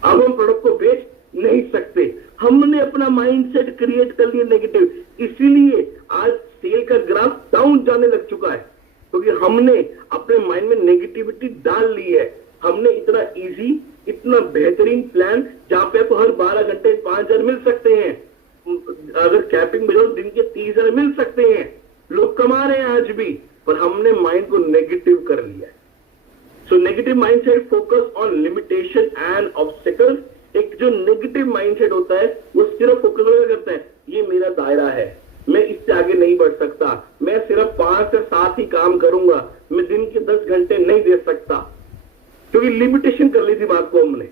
अब हम प्रोडक्ट को बेच नहीं सकते। हमने अपना माइंडसेट क्रिएट कर लिया नेगेटिव, इसीलिए आज सेल का ग्राफ डाउन जाने लग चुका है, क्योंकि हमने अपने माइंड में नेगेटिविटी डाल ली है। हमने इतना इजी, इतना बेहतरीन प्लान, जहां पे आपको हर 12 घंटे 5,000 मिल सकते हैं, अगर कैपिंग में जाओ दिन के 30,000 मिल सकते हैं, लोग कमा रहे हैं आज भी, पर हमने माइंड को नेगेटिव कर लिया है। So negative mindset focus on limitation and obstacles. एक जो नेगेटिव माइंडसेट होता है वो सिर्फ फोकस करता है, ये मेरा दायरा है, मैं इससे आगे नहीं बढ़ सकता, मैं सिर्फ 5 से 7 ही काम करूंगा, मैं दिन के 10 घंटे नहीं दे सकता, क्योंकि लिमिटेशन कर ली दिमाग को हमने।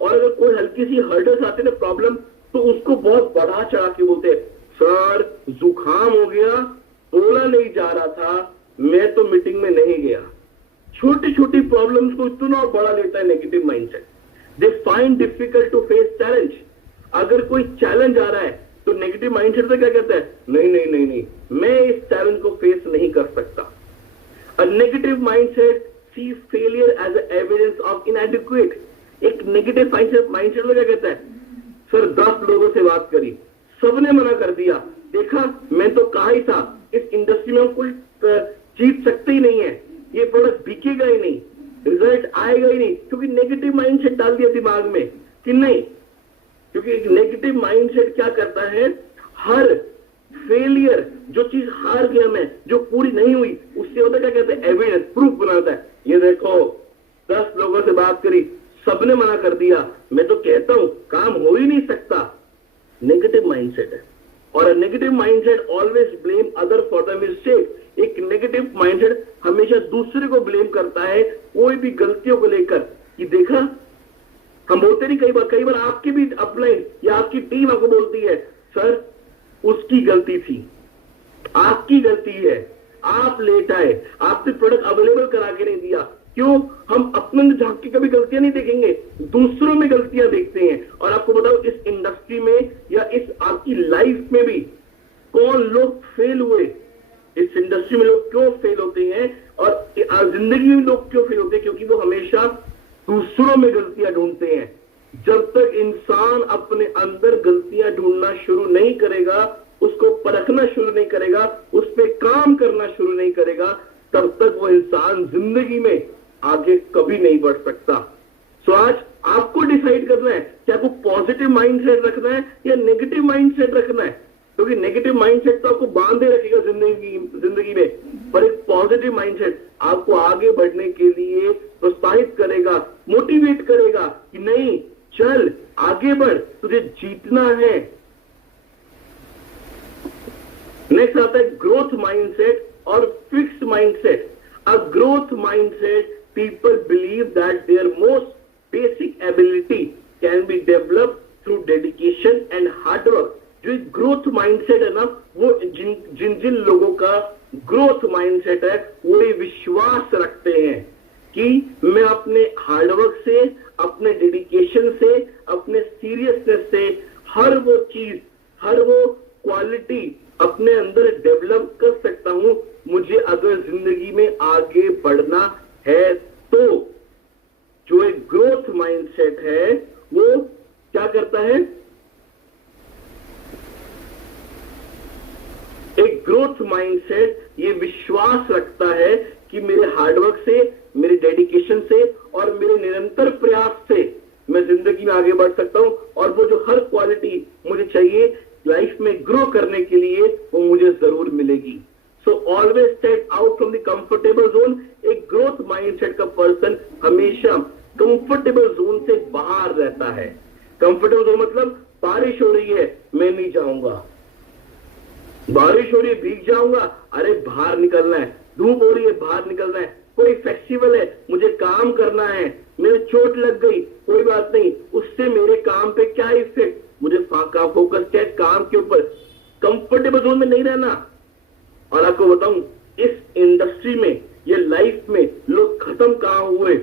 और अगर कोई हल्की सी हर्डल्स आते ना प्रॉब्लम, तो उसको बहुत बढ़ा चढ़ा के बोलते हैं, सर जुकाम हो गया, बोला नहीं जा रहा था, मैं तो मीटिंग में नहीं गया। छोटी छोटी प्रॉब्लम्स को इतना बड़ा लेता है negative mindset. They find difficult to face challenge. अगर कोई चैलेंज आ रहा है तो नेगेटिव माइंडसेट से क्या कहता है, नहीं नहीं नहीं नहीं, मैं इस चैलेंज को फेस नहीं कर सकता। A negative mindset see failure as evidence of inadequate. एक नेगेटिव माइंडसेट में क्या कहता है, सर 10 लोगों से बात करी, सबने मना कर दिया, देखा मैं तो कहा ही था इस इंडस्ट्री में हम कोई जीत सकते ही नहीं है, ये प्रोडक्ट बिकेगा ही नहीं, रिजल्ट आएगा ही नहीं, क्योंकि नेगेटिव माइंडसेट डाल दिया दिमाग में कि नहीं। क्योंकि एक नेगेटिव माइंडसेट क्या करता है, हर फेलियर, जो चीज हार गया मैं, जो पूरी नहीं हुई, उससे होता क्या कहते हैं, एविडेंस, प्रूफ बनाता है। ये देखो 10 लोगों से बात करी, सबने मना कर दिया, मैं तो कहता हूं काम हो ही नहीं सकता। नेगेटिव माइंडसेट है। और negative mindset always blame other for the mistake. एक नेगेटिव माइंडसेट हमेशा दूसरे को ब्लेम करता है कोई भी गलतियों को लेकर, कि देखा, हम बोलते नहीं कई बार आपकी भी अपलाइन या आपकी टीम आपको बोलती है, सर उसकी गलती थी, आपकी गलती है, आप लेट आए, आपने प्रोडक्ट अवेलेबल करा के नहीं दिया। क्यों? हम अपने में झांक के कभी गलतियां नहीं देखेंगे, दूसरों में गलतियां देखते हैं। और आपको बताओ इस इंडस्ट्री में या इस आपकी लाइफ में भी कौन लोग फेल हुए, इस इंडस्ट्री में लोग क्यों फेल होते हैं, और जिंदगी में लोग क्यों फेल होते हैं, क्योंकि वो हमेशा दूसरों में गलतियां ढूंढते हैं। जब तक इंसान अपने अंदर गलतियां ढूंढना शुरू नहीं करेगा, उसको परखना शुरू नहीं करेगा, उस पर काम करना शुरू नहीं करेगा, तब तक वो इंसान जिंदगी में आगे कभी नहीं बढ़ सकता। सो आज आपको डिसाइड करना है कि आपको पॉजिटिव माइंडसेट रखना है या नेगेटिव माइंडसेट रखना है, क्योंकि नेगेटिव माइंडसेट तो आपको बांधे रखेगा जिंदगी में, पर एक पॉजिटिव माइंडसेट आपको आगे बढ़ने के लिए प्रोत्साहित करेगा, मोटिवेट करेगा कि नहीं चल आगे बढ़, तुझे जीतना है। नेक्स्ट आता है ग्रोथ माइंडसेट और fixed mindset. A growth mindset people believe that their most basic ability can be developed through dedication and hard work। जो ग्रोथ माइंडसेट है ना, वो जिन लोगों का ग्रोथ माइंडसेट है वो ये विश्वास रखते हैं कि मैं अपने हार्डवर्क से, अपने डेडिकेशन से, अपने सीरियसनेस से हर वो चीज, हर वो क्वालिटी अपने अंदर डेवलप कर सकता हूं। मुझे अगर जिंदगी में आगे बढ़ना है तो जो एक ग्रोथ माइंडसेट है वो क्या करता है, एक ग्रोथ माइंडसेट ये विश्वास रखता है कि मेरे हार्डवर्क से, मेरे डेडिकेशन से और मेरे निरंतर प्रयास से मैं जिंदगी में आगे बढ़ सकता हूं, और वो जो हर क्वालिटी मुझे चाहिए लाइफ में ग्रो करने के लिए वो मुझे जरूर मिलेगी। So always step out from the comfortable zone। एक ग्रोथ माइंडसेट का पर्सन हमेशा कंफर्टेबल जोन से बाहर रहता है। कंफर्टेबल जोन मतलब बारिश हो रही है मैं नहीं जाऊंगा, बारिश हो रही है भीग जाऊंगा, अरे बाहर निकलना है, धूप हो रही है बाहर निकलना है, कोई फेस्टिवल है मुझे काम करना है, मेरे चोट लग गई कोई बात नहीं, उससे मेरे काम पे क्या इफेक्ट, मुझे फोकस क्या काम के ऊपर। कंफर्टेबल जोन में नहीं रहना। और आपको बताऊं इस इंडस्ट्री में, ये लाइफ में लोग खत्म कहां हुए,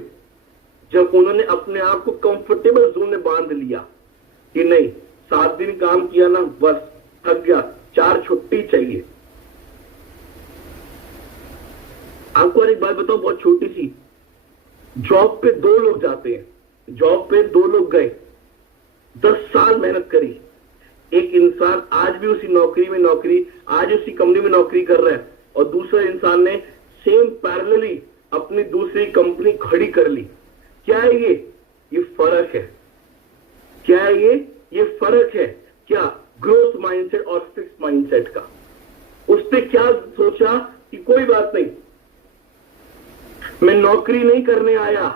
जब उन्होंने अपने आप को कंफर्टेबल जोन में बांध लिया कि नहीं 7 दिन काम किया ना बस थक गया, 4 छुट्टी चाहिए। आपको एक बात बताऊं बहुत छोटी सी, जॉब पे 2 लोग जाते हैं, जॉब पे 2 लोग गए, 10 साल मेहनत करी, एक इंसान आज भी उसी नौकरी में आज उसी कंपनी में नौकरी कर रहा है, और दूसरा इंसान ने सेम पैरेलली अपनी दूसरी कंपनी खड़ी कर ली। क्या है ये फर्क है। क्या है ये फर्क है क्या ग्रोथ माइंडसेट और फिक्स माइंडसेट का। उसने क्या सोचा कि कोई बात नहीं, मैं नौकरी नहीं करने आया,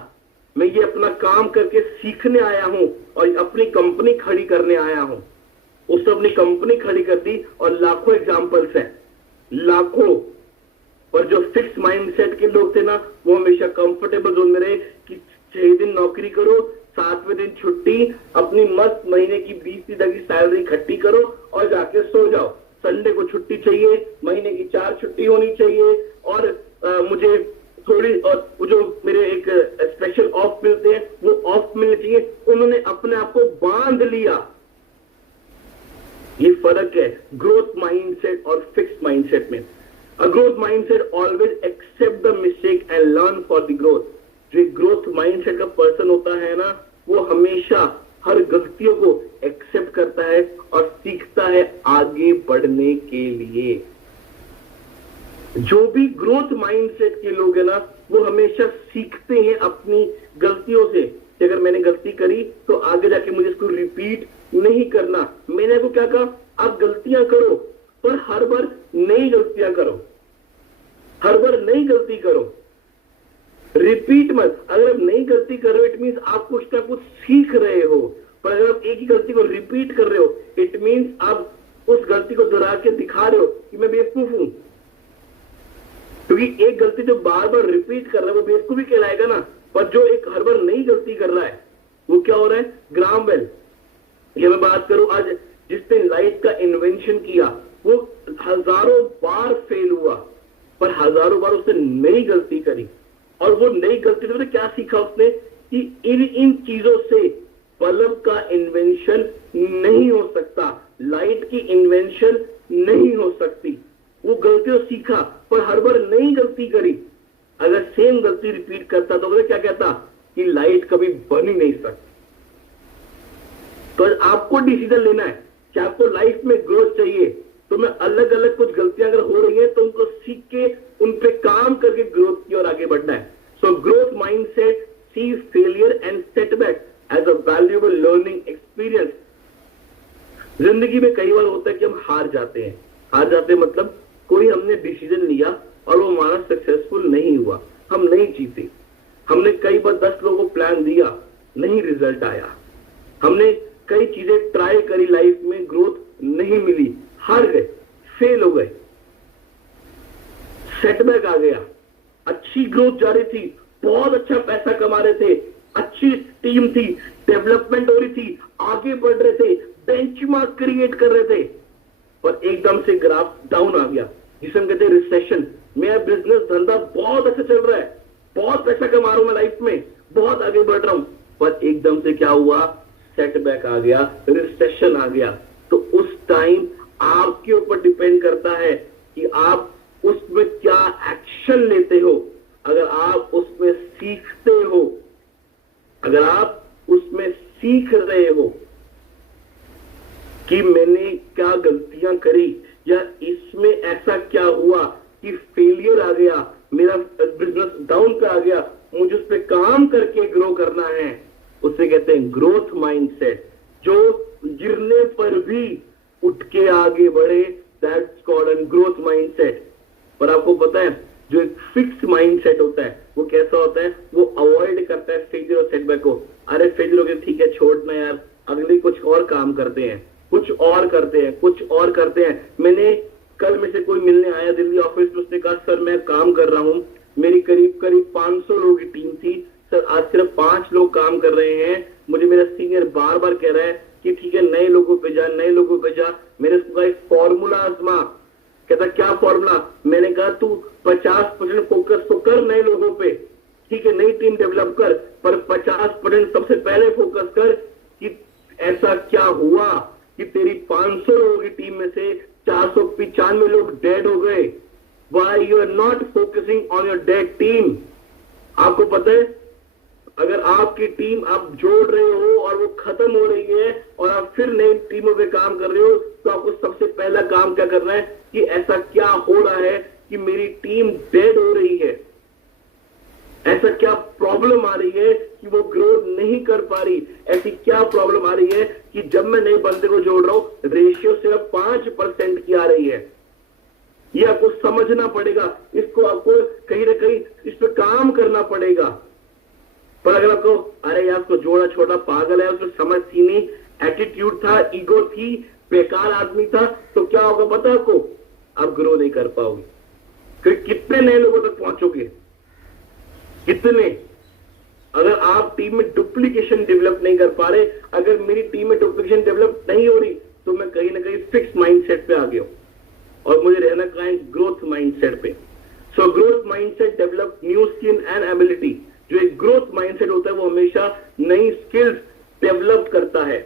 मैं ये अपना काम करके सीखने आया हूं और अपनी कंपनी खड़ी करने आया हूं। उसने अपनी कंपनी खड़ी कर दी, और लाखों एग्जांपल्स हैं, लाखों। और जो फिक्स माइंडसेट के लोग थे ना, वो हमेशा कंफर्टेबल जोन में रहे कि 6 दिन नौकरी करो, 7वें दिन छुट्टी, अपनी मस्त महीने की 20 की सैलरी इकट्ठी करो और जाके सो जाओ। संडे को छुट्टी चाहिए, महीने की 4 छुट्टी होनी चाहिए, और मुझे थोड़ी, और वो जो मेरे एक स्पेशल ऑफ मिलते हैं वो ऑफ मिलने चाहिए। उन्होंने अपने आप को बांध लिया। ये फर्क है ग्रोथ माइंडसेट और फिक्स्ड माइंडसेट में। A growth mindset always accept the mistake and learn for the growth. जो ग्रोथ माइंडसेट का पर्सन होता है ना, वो हमेशा हर गलतियों को एक्सेप्ट करता है और सीखता है आगे बढ़ने के लिए। जो भी ग्रोथ माइंडसेट के लोग हैं ना, वो हमेशा सीखते हैं अपनी गलतियों से कि अगर मैंने गलती करी तो आगे जाके मुझे इसको रिपीट नहीं करना। मैंने आपको क्या कहा, आप गलतियां करो पर हर बार नई गलतियां करो, हर बार नई गलती करो, रिपीट मत। अगर आप नई गलती कर रहे हो इट मीन्स आप कुछ ना कुछ सीख रहे हो, पर अगर आप एक ही गलती को रिपीट कर रहे हो इट मीन्स आप उस गलती को दोहरा के दिखा रहे हो कि मैं बेवकूफ हूं। क्योंकि एक गलती जो बार बार रिपीट कर रहा है वो बेवकूफी कहलाएगा ना, पर जो एक हर बार नई गलती कर रहा है वो क्या हो रहा है, ग्राहम बेल। ये मैं बात करूं, आज जिसने लाइट का इन्वेंशन किया वो हजारों बार फेल हुआ, पर हजारों बार उसने नई गलती करी, और वो नई गलती से क्या सीखा उसने कि इन चीजों से बल्ब का इन्वेंशन नहीं हो सकता, लाइट की इन्वेंशन नहीं हो सकती। वो गलतियों सीखा पर हर बार नई गलती करी। अगर सेम गलती रिपीट करता तो वो क्या कहता कि लाइट कभी बन ही नहीं सकती। तो आपको डिसीजन लेना है कि आपको लाइफ में ग्रोथ चाहिए, तो मैं अलग अलग कुछ गलतियां अगर हो रही हैं तो उनको सीख के उन पे काम करके ग्रोथ की ओर आगे बढ़ना है। So growth mindset sees failure and setback as a valuable learning experience. जिंदगी में कई बार होता है कि हम हार जाते हैं मतलब कोई हमने डिसीजन लिया और वो हमारा सक्सेसफुल नहीं हुआ, हम नहीं जीते। हमने कई बार 10 लोगों को प्लान दिया, नहीं रिजल्ट आया। हमने कई चीजें ट्राई करी लाइफ में, ग्रोथ नहीं मिली, हार गए, फेल हो गए, सेटबैक आ गया। अच्छी ग्रोथ जा रही थी, बहुत अच्छा पैसा कमा रहे थे, अच्छी टीम थी, डेवलपमेंट हो रही थी, आगे बढ़ रहे थे, बेंचमार्क क्रिएट कर रहे थे, पर एकदम से ग्राफ डाउन आ गया, जिसे हम कहते हैं रिसेशन। मेरा बिजनेस धंधा बहुत अच्छा चल रहा है, बहुत पैसा कमा रहा हूं मैं लाइफ में, बहुत आगे बढ़ रहा हूं, पर एकदम से क्या हुआ, सेटबैक आ गया, रिसेशन आ गया। तो उस टाइम आपके ऊपर डिपेंड करता है कि आप उसमें क्या एक्शन लेते हो। अगर आप उसमें सीखते हो, अगर आप उसमें सीख रहे हो कि मैंने क्या गलतियां करी या इसमें ऐसा क्या हुआ कि फेलियर आ गया, मेरा बिजनेस डाउन पे आ गया, मुझे उस पर काम करके ग्रो करना है, उसे कहते हैं ग्रोथ माइंडसेट। जो गिरने पर भी उठ के आगे बढ़े, दैट्स कॉल्ड ग्रोथ माइंडसेट। पर आपको पता है जो एक फिक्स माइंडसेट होता है वो कैसा होता है, वो अवॉइड करता है फेलियर और सेटबैक को। अरे फेलियर हो गया, ठीक है छोड़ना यार, अगले कुछ और काम करते हैं, कुछ और करते हैं। मैंने कल में से कोई मिलने आया दिल्ली ऑफिस में, उसने कहा सर मैं काम कर रहा हूं, मेरी करीब 500 लोगों की टीम थी सर, आज सिर्फ 5 लोग काम कर रहे हैं। मुझे मेरा सीनियर बार बार कह रहा है कि ठीक है नए लोगों पे जा। मैंने उसको एक फॉर्मूला आजमा। कहता क्या फॉर्मूला? मैंने कहा तू 50% फोकस तो कर नए लोगों पे, ठीक है नई टीम डेवलप कर, पर 50% सबसे पहले फोकस कर कि ऐसा क्या हुआ कि तेरी 500 लोगों की टीम में से 495 लोग डेड हो गए। Why you are not focusing on your dead team? आपको पता है अगर आपकी टीम आप जोड़ रहे हो और वो खत्म हो रही है और आप फिर नई टीमों पे काम कर रहे हो, तो आपको सबसे पहला काम क्या करना है कि ऐसा क्या हो रहा है कि मेरी टीम डेड हो रही है, ऐसा क्या प्रॉब्लम आ रही है कि वो ग्रोथ नहीं कर पा रही, ऐसी क्या प्रॉब्लम आ रही है कि जब मैं नए बंदे को जोड़ रहा हूं रेशियो सिर्फ 5% की आ रही है। ये आपको समझना पड़ेगा, इसको आपको कहीं ना कहीं इस पर काम करना पड़ेगा। पर अगर आपको अरे यार उसको जोड़ा छोटा पागल है, उसको समझ थी नहीं, एटीट्यूड था, ईगो थी, बेकार आदमी था, तो क्या होगा पता है आपको? आप ग्रो नहीं कर पाओगे। क्योंकि कितने नए लोगों तक पहुंचोगे, कितने? अगर आप टीम में डुप्लीकेशन डेवलप नहीं कर पा रहे, अगर मेरी टीम में डुप्लीकेशन डेवलप नहीं हो रही, तो मैं कहीं ना कहीं फिक्स माइंडसेट पे आ गया हूं और मुझे रहना कहां है, ग्रोथ माइंडसेट पे। So growth mindset develop new skill and ability. जो एक ग्रोथ माइंडसेट होता है वो हमेशा नई स्किल्स डेवलप करता है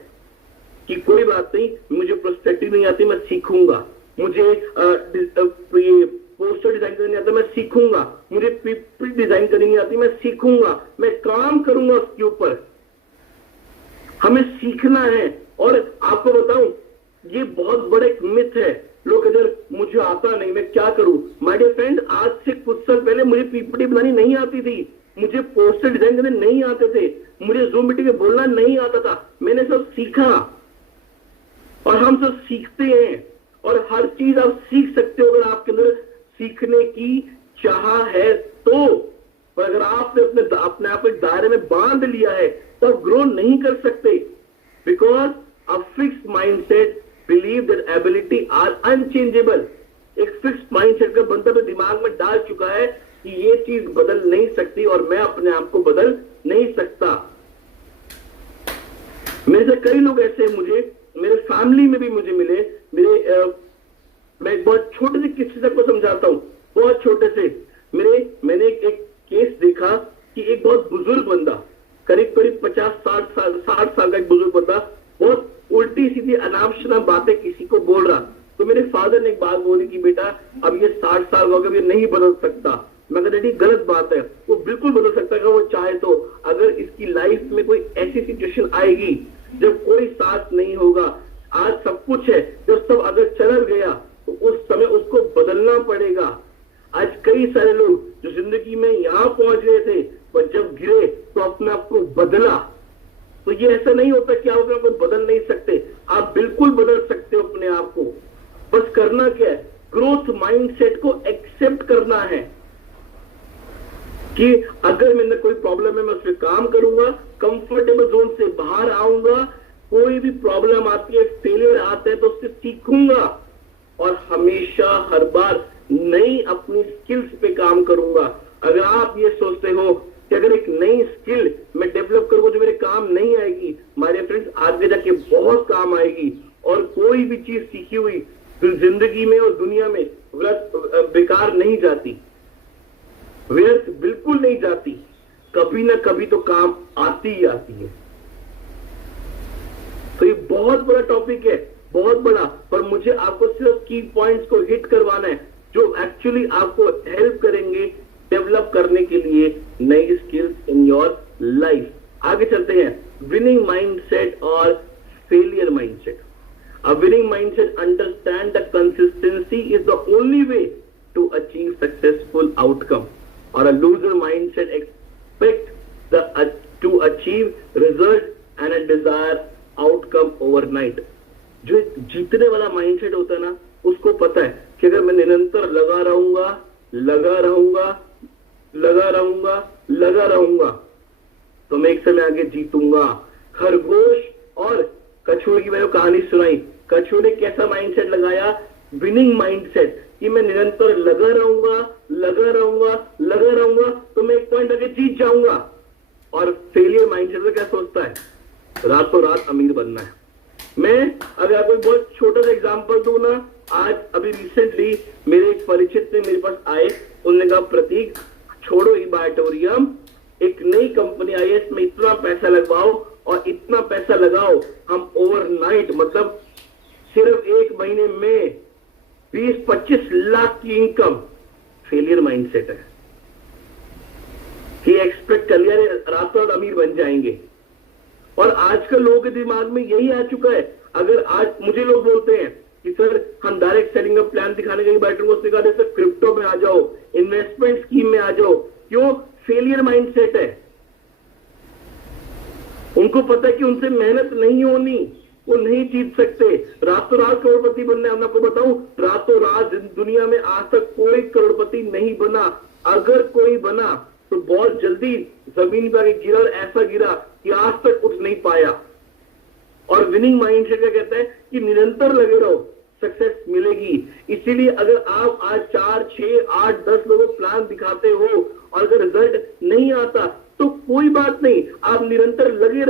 कि कोई बात नहीं, मुझे प्रोस्पेक्टिव नहीं आती, मैं सीखूंगा, मुझे ये पोस्टर डिजाइन करनी आता, मैं सीखूंगा, मुझे पीपीटी डिजाइन करनी नहीं आती, मैं सीखूंगा, मैं काम करूंगा उसके ऊपर। हमें सीखना है। और आपको बताऊं ये बहुत बड़ा एक मिथ है, लोग अगर मुझे आता नहीं मैं क्या करूं। माय डियर फ्रेंड, आज से कुछ साल पहले मुझे पीपीटी बनानी नहीं आती थी, मुझे पोस्टर डिजाइन करने नहीं आते थे, मुझे जूम मीटिंग में बोलना नहीं आता था, मैंने सब सीखा। और हम सब सीखते हैं और हर चीज आप सीख सकते हो अगर आपके अंदर सीखने की चाह है तो। पर अगर आपने अपने आप एक दायरे में बांध लिया है तो आप ग्रो नहीं कर सकते, because a fix mindset believe that ability are unchangeable. एक फिक्स माइंडसेट का बंदा तो दिमाग में डाल चुका है कि ये चीज बदल नहीं सकती और मैं अपने आप को बदल नहीं सकता। मेरे से कई लोग ऐसे मुझे मेरे फैमिली में भी मुझे मिले। मैं एक बहुत छोटे से किस्से से को समझाता हूँ, बहुत छोटे से। मैंने एक केस देखा कि एक बहुत बुजुर्ग बंदा, करीब 50-60 साल का एक बुजुर्ग बंदा, बहुत उल्टी सीधी अनाप शनाप बातें किसी को बोल रहा। तो मेरे फादर ने एक बात बोली कि बेटा अब ये 60 साल का हो गया, ये नहीं बदल सकता। मैं कहता गलत बात है, वो बिल्कुल बदल सकता है वो चाहे तो। अगर इसकी लाइफ में कोई ऐसी सिचुएशन आएगी जब कोई साथ नहीं होगा, आज सब कुछ है, जब सब अगर चल गया तो उस समय उसको बदलना पड़ेगा। आज कई सारे लोग जो जिंदगी में यहाँ पहुंच गए थे अपने आप को बदला, तो ये ऐसा नहीं होता कि आप अपने आप को बदल नहीं सकते, आप बिल्कुल बदल सकते हो अपने आप को। बस करना क्या है, ग्रोथ माइंडसेट को एक्सेप्ट करना है कि अगर मेरे कोई प्रॉब्लम है मैं उस पर काम करूंगा, कंफर्टेबल जोन से बाहर आऊंगा, कोई भी प्रॉब्लम आती है, फेलियर आता है तो उससे सीखूंगा और हमेशा हर बार नई अपनी स्किल्स पे काम करूंगा। अगर आप ये सोचते हो कि अगर एक नई स्किल मैं डेवलप करूंगा जो मेरे काम नहीं आएगी, माय फ्रेंड्स आगे जाके बहुत काम आएगी। और कोई भी चीज सीखी हुई जिंदगी में और दुनिया में बेकार नहीं जाती, व्यर्थ बिल्कुल नहीं जाती, कभी ना कभी तो काम आती ही आती है। तो ये बहुत बड़ा टॉपिक है, बहुत बड़ा, पर मुझे आपको सिर्फ की पॉइंट्स को हिट करवाना है जो एक्चुअली आपको हेल्प करेंगे डेवलप करने के लिए नई स्किल्स इन योर लाइफ। आगे चलते हैं, विनिंग माइंडसेट और failure mindset. A winning mindset understand the consistency is the only way to achieve successful outcome, or a loser mindset expect to achieve result and a desired outcome overnight. जो जीतने वाला माइंडसेट होता है ना, उसको पता है कि अगर मैं निरंतर लगा रहूंगा तो मैं एक समय आगे जीतूंगा। खरगोश और कछुए की मैंने कहानी सुनाई, कछुए ने कैसा माइंडसेट लगाया, विनिंग माइंडसेट, कि मैं निरंतर लगा रहूंगा तो मैं एक पॉइंट आगे जीत जाऊंगा। और फेलियर माइंडसेट में क्या सोचता है, रातों रात अमीर बनना है। मैं अगर आपको बहुत छोटा सा एग्जांपल दूं ना, आज अभी रिसेंटली मेरे एक परिचित ने मेरे पास आए, उन्होंने कहा प्रतीक छोड़ो ई बायोटोरियम, एक नई कंपनी आई है, इसमें इतना पैसा लगवाओ और इतना पैसा लगाओ, हम ओवरनाइट मतलब सिर्फ एक महीने में 20-25 लाख की इनकम। फेलियर माइंडसेट है कि एक्सपेक्ट कर लिया रातों रात अमीर बन जाएंगे। और आजकल लोगों के दिमाग में यही आ चुका है। अगर आज मुझे लोग बोलते हैं कि सर हम डायरेक्ट सेलिंग का प्लान दिखाने के बैठूंगा, उसने कहा सर क्रिप्टो में आ जाओ, इन्वेस्टमेंट स्कीम में आ जाओ। क्यों? फेलियर माइंडसेट है। उनको पता है कि उनसे मेहनत नहीं होनी, वो नहीं जीत सकते। रातों रात करोड़पति बनना है। मैं आपको बताऊं, रातों रात दुनिया में आज तक कोई करोड़पति नहीं बना। अगर कोई बना तो बहुत जल्दी जमीन पर गिरा और ऐसा गिरा कि आज तक उठ नहीं पाया। और विनिंग माइंडसेट क्या कहता है कि निरंतर लगे रहो, सक्सेस मिलेगी। इसीलिए अगर आप आज 4, 6, 8, 10 लोगों को प्लान दिखाते हो और अगर रिजल्ट नहीं आता तो कोई बात नहीं, आप निरंतर लगे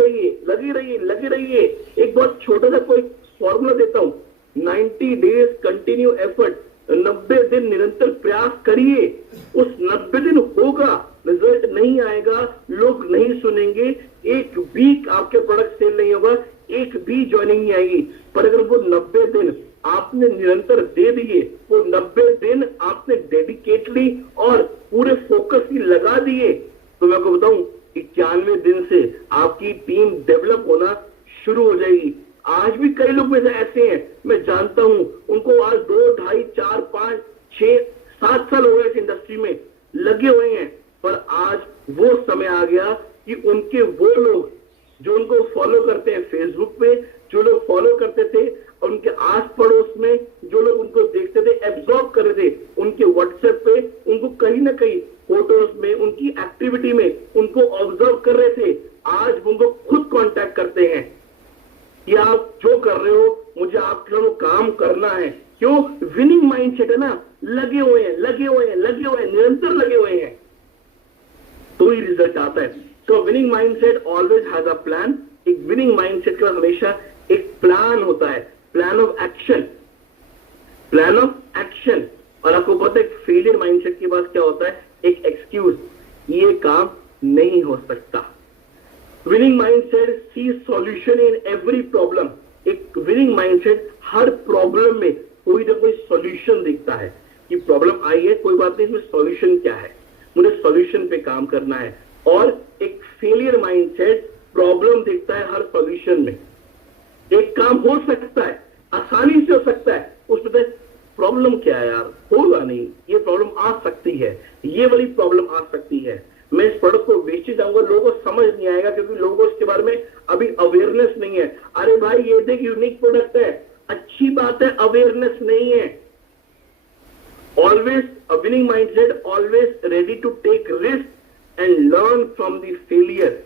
रहिए। एक बहुत छोटा सा कोई फॉर्मूला देता हूं, 90 डेज कंटिन्यू एफर्ट, 90 दिन निरंतर प्रयास करिए। उस 90 दिन होगा, रिजल्ट नहीं आएगा, लोग नहीं सुनेंगे, एक वीक आपके प्रोडक्ट सेल नहीं होगा, एक भी ज्वाइनिंग नहीं आएगी। पर अगर वो 90 दिन आपने निरंतर दे दिए, वो 90 दिन आपने डेडिकेटली और पूरे फोकस ही लगा दिए, तो मैं आपको बताऊं 91 दिन से आपकी टीम डेवलप होना शुरू हो जाएगी। आज भी कई लोग में ऐसे हैं, मैं जानता हूं, उनको आज 2, 2.5, 4, 5, 6, 7 साल हो गए इस इंडस्ट्री में लगे हुए हैं। पर आज वो समय आ गया कि उनके वो लोग जो उनको फॉलो करते हैं फेसबुक पे, जो लोग फॉलो करते थे, उनके आस पड़ोस में जो लोग उनको देखते थे, एब्जॉर्ब कर रहे थे उनके व्हाट्सएप पे, उनको कहीं ना कहीं फोटोज में, उनकी एक्टिविटी में उनको ऑब्जर्व कर रहे थे, आज उनको खुद कांटेक्ट करते हैं कि आप जो कर रहे हो मुझे आपके लोगों काम करना है। क्यों? विनिंग माइंडसेट है ना, लगे हुए हैं, निरंतर लगे हुए हैं, तो ही रिजल्ट आता है। तो winning mindset always has a plan. एक विनिंग माइंडसेट के पास हमेशा एक प्लान होता है, प्लान ऑफ एक्शन। और आपको पता है फेलियर माइंडसेट के पास क्या होता है? एक एक्सक्यूज, ये काम नहीं हो सकता। Winning mindset see solution in every problem. एक विनिंग माइंडसेट हर प्रॉब्लम में कोई ना कोई सॉल्यूशन दिखता है कि प्रॉब्लम आई है, कोई बात नहीं, इसमें सॉल्यूशन क्या है, मुझे सॉल्यूशन पे काम करना है। और एक फेलियर माइंडसेट प्रॉब्लम देखता है हर सॉल्यूशन में। एक काम हो सकता है, आसानी से हो सकता है, उसमें प्रॉब्लम क्या है यार, होगा नहीं, ये प्रॉब्लम आ सकती है, ये वाली प्रॉब्लम आ सकती है, मैं इस प्रोडक्ट को बेच जाऊंगा, लोगों को समझ समझ नहीं आएगा, क्योंकि लोगों को इसके बारे में अभी अवेयरनेस नहीं है। अरे भाई ये देख यूनिक प्रोडक्ट है, अच्छी बात है, अवेयरनेस नहीं है। Always a winning mindset, always ready to take risk and learn from the failure.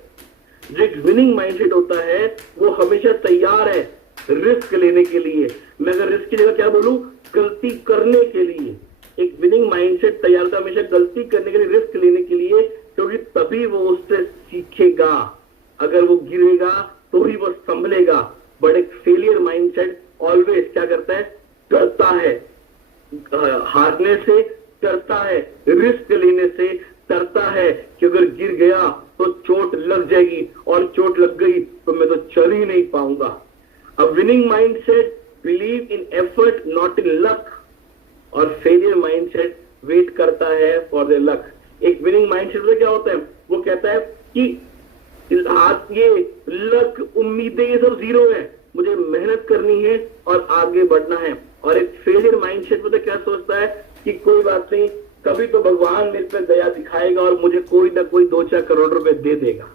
जो एक विनिंग माइंडसेट होता है वो हमेशा तैयार है रिस्क लेने के लिए। मैं अगर रिस्क की जगह क्या बोलूं, गलती करने के लिए। एक विनिंग माइंडसेट तैयार था हमेशा गलती करने के लिए, रिस्क लेने के लिए, क्योंकि तभी वो उससे सीखेगा। अगर वो गिरेगा तो ही वो संभलेगा। बट एक फेलियर माइंडसेट ऑलवेज क्या करता है, डरता है, हारने से डरता है, रिस्क लेने से डरता है कि अगर गिर गया तो चोट लग जाएगी, और चोट लग गई तो मैं तो चल ही नहीं पाऊंगा। अ winning mindset believe in effort not in luck, और फेलियर माइंडसेट वेट करता है फॉर द लक। एक विनिंग माइंडसेट में क्या होता है, वो कहता है कि आज ये लक, उम्मीदें, ये सब जीरो है, मुझे मेहनत करनी है और आगे बढ़ना है। और एक फेलियर माइंडसेट में तो क्या सोचता है कि कोई बात नहीं, कभी तो भगवान मेरे पे दया दिखाएगा और मुझे कोई ना कोई 2-4 करोड़ रुपए दे देगा।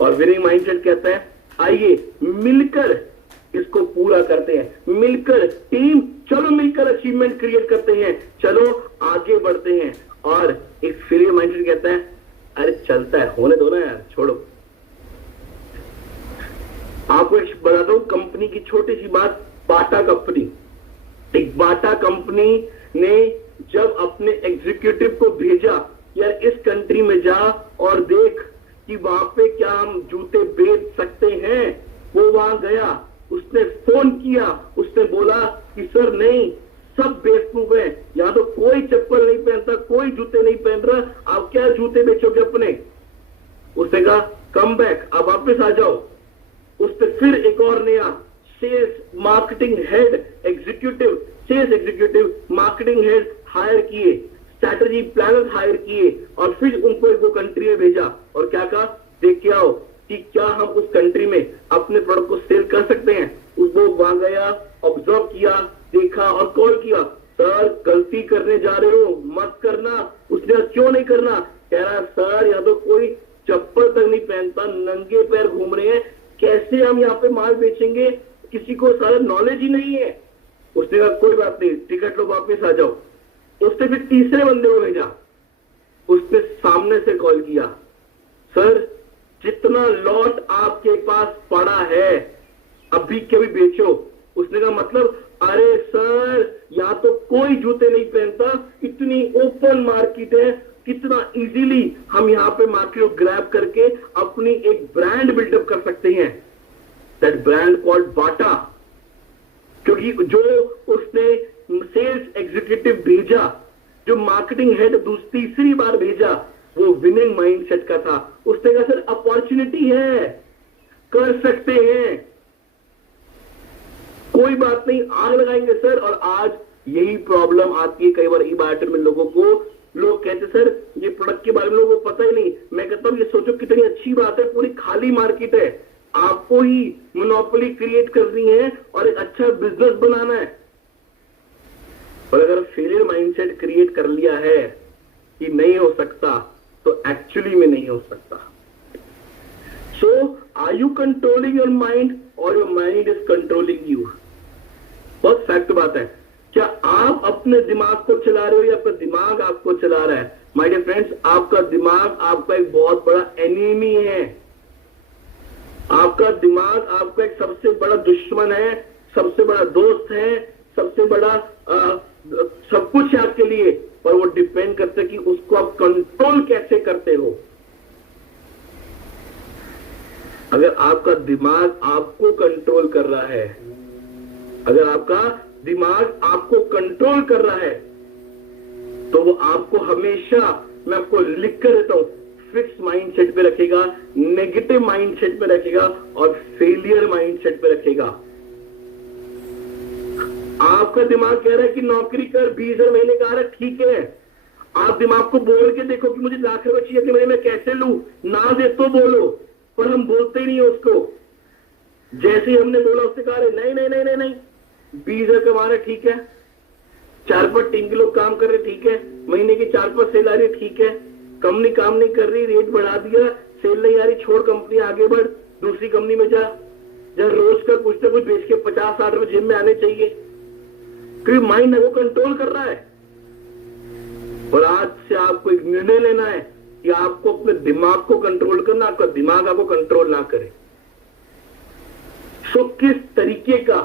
और विनिंग माइंडसेट कहता है आइए मिलकर इसको पूरा करते हैं, मिलकर टीम, चलो मिलकर अचीवमेंट क्रिएट करते हैं, चलो आगे बढ़ते हैं। और एक फेलियर माइंडसेट कहता है अरे चलता है, होने दो ना यार, छोड़ो। आपको एक बताता हूं कंपनी की छोटी सी बात, बाटा कंपनी। एक बाटा कंपनी ने जब अपने एग्जीक्यूटिव को भेजा यार इस कंट्री में जा और देख कि वहां पे क्या हम जूते बेच सकते हैं, वो वहां गया, उसने फोन किया, उसने बोला कि सर नहीं, सब बेवकूफ है, यहाँ तो कोई चप्पल नहीं पहनता, कोई जूते नहीं पहन रहा, आप क्या जूते बेचोगे अपने। उसने कहा कम बैक, आप वापस आ जाओ। उसने फिर एक और नया sales marketing head, executive, sales executive, marketing head hire किए, स्ट्रैटेजी प्लानर हायर किए, और फिर उनको एक वो कंट्री में भेजा और क्या कहा, देख के आओ कि क्या हम उस कंट्री में अपने प्रोडक्ट को सेल कर सकते हैं। उस वो वहां गया, ऑब्जर्व किया, देखा और कॉल किया, सर गलती करने जा रहे हो, मत करना। उसने क्यों नहीं करना, कह रहा सर यहाँ तो कोई चप्पल तक नहीं पहनता, नंगे पैर घूम रहे हैं, कैसे हम यहाँ पे माल बेचेंगे, किसी को सारा नॉलेज ही नहीं है। उसने कहा कोई बात नहीं, टिकट लो, वापस आ जाओ। उसने फिर तीसरे बंदे को भेजा, उसने सामने से कॉल किया, सर जितना लॉट आपके पास पड़ा है अभी के भी बेचो। उसने कहा मतलब, अरे सर यहाँ तो कोई जूते नहीं पहनता, इतनी ओपन मार्केट है, कितना इजीली हम यहाँ पे मार्केट को ग्रैब करके अपनी एक ब्रांड बिल्डअप कर सकते हैं, दैट ब्रांड कॉल्ड बाटा। क्योंकि जो उसने सेल्स एग्जीक्यूटिव भेजा, जो मार्केटिंग हेड तीसरी बार भेजा, वो विनिंग माइंडसेट का था। उसने कहा सर अपॉर्चुनिटी है, कर सकते हैं, कोई बात नहीं, आग लगाएंगे सर। और आज यही प्रॉब्लम आती है कई बार ई बायोटेक में लोगों को। लोग कहते सर ये प्रोडक्ट के बारे में लोगों को पता ही नहीं। मैं कहता हूं ये सोचो कितनी अच्छी बात है, पूरी खाली मार्केट है, आपको ही मोनोपोली क्रिएट करनी है और एक अच्छा बिजनेस बनाना है। और अगर फेलियर माइंडसेट क्रिएट कर लिया है कि नहीं हो सकता, तो एक्चुअली में नहीं हो सकता। So are you controlling your mind और your mind is controlling you. बहुत फैक्ट बात है, क्या आप अपने दिमाग को चला रहे हो या आपका दिमाग आपको चला रहा है। माय डियर फ्रेंड्स, आपका दिमाग आपका एक बहुत बड़ा एनिमी है। आपका दिमाग आपका एक सबसे बड़ा दुश्मन है, सबसे बड़ा दोस्त है, सबसे बड़ा सब कुछ है आपके लिए। पर वो डिपेंड करता है कि उसको आप कंट्रोल कैसे करते हो। अगर आपका दिमाग आपको कंट्रोल कर रहा है, अगर आपका दिमाग आपको कंट्रोल कर रहा है, तो वो आपको हमेशा, मैं आपको लिख कर देता हूं, फिक्स माइंडसेट पे रखेगा, नेगेटिव माइंडसेट पे रखेगा और फेलियर माइंडसेट पे रखेगा। आपका दिमाग कह रहा है कि नौकरी कर, 20,000 महीने का आ रहा है, ठीक है। आप दिमाग को बोल के देखो कि मुझे लाख रुपए चाहिए कि मैं कैसे लूं, ना दे तो बोलो, पर हम बोलते ही नहीं उसको। जैसे ही हमने बोला उससे कहा नहीं नहीं नहीं नहीं नहीं, 20,000 कमा रहे, ठीक है, 4-5 टीम के लोग काम कर रहे, ठीक है, महीने की 4-5 सेल आ रही है, ठीक है, कंपनी काम नहीं कर रही, रेट बढ़ा दिया, सेल नहीं आ रही, छोड़ कंपनी, आगे बढ़, दूसरी कंपनी में जा, जब रोज का कुछ ना कुछ बेच के 50-60 रुपए जिम में आने चाहिए, क्योंकि माइंड वो कंट्रोल कर रहा है। और आज से आपको एक निर्णय लेना है कि आपको अपने दिमाग को कंट्रोल करना, आपका दिमाग आपको कंट्रोल ना करे। सो किस तरीके का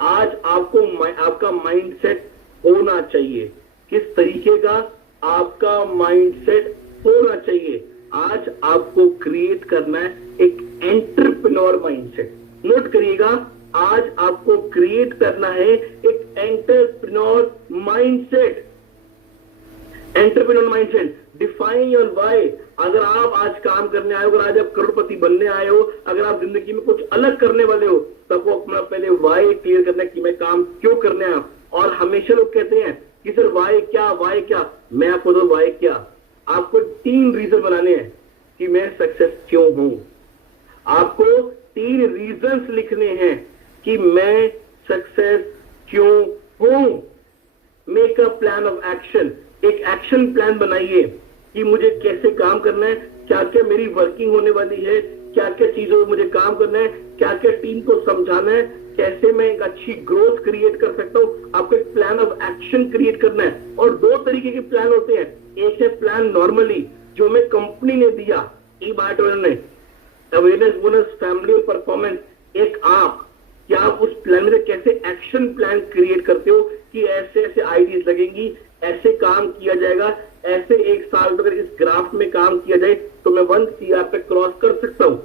आज आपको आपका माइंडसेट होना चाहिए, किस तरीके का आपका माइंडसेट होना चाहिए। आज आपको क्रिएट करना है एक एंटरप्रेन्योर माइंडसेट। नोट करिएगा, आज आपको क्रिएट करना है एक entrepreneur mindset. Entrepreneur mindset, define your why. अगर आप आज काम करने आए हो, अगर आज आप करोड़पति बनने आए हो, अगर आप जिंदगी में कुछ अलग करने वाले हो, तब वो अपना पहले व्हाई क्लियर करना है कि मैं काम क्यों करने आया। और हमेशा लोग कहते हैं कि सर व्हाई क्या, व्हाई क्या। मैं आपको दो व्हाई क्या, आपको 3 रीजन बनाने हैं कि मैं सक्सेस क्यों हूं। आपको 3 रीजंस लिखने हैं कि मैं सक्सेस क्यों हूं। Make a plan of action. एक एक्शन प्लान बनाइए कि मुझे कैसे काम करना है, क्या क्या मेरी वर्किंग होने वाली है, क्या क्या चीजों में मुझे काम करना है, क्या क्या टीम को समझाना है, कैसे मैं एक अच्छी ग्रोथ क्रिएट कर सकता हूं। आपको एक प्लान ऑफ एक्शन क्रिएट करना है। और 2 तरीके के प्लान होते हैं, एक है प्लान नॉर्मली जो हमें कंपनी ने दिया, ई-बायोटोरियन ने, अवेयरनेस, बोनस, फैमिली और परफॉर्मेंस। एक आप, क्या आप उस प्लान में कैसे एक्शन प्लान क्रिएट करते हो कि ऐसे ऐसे आइडियाज लगेंगी, ऐसे काम किया जाएगा, ऐसे 1 साल अगर इस ग्राफ में काम किया जाए तो मैं 1 CR पे क्रॉस कर सकता हूं।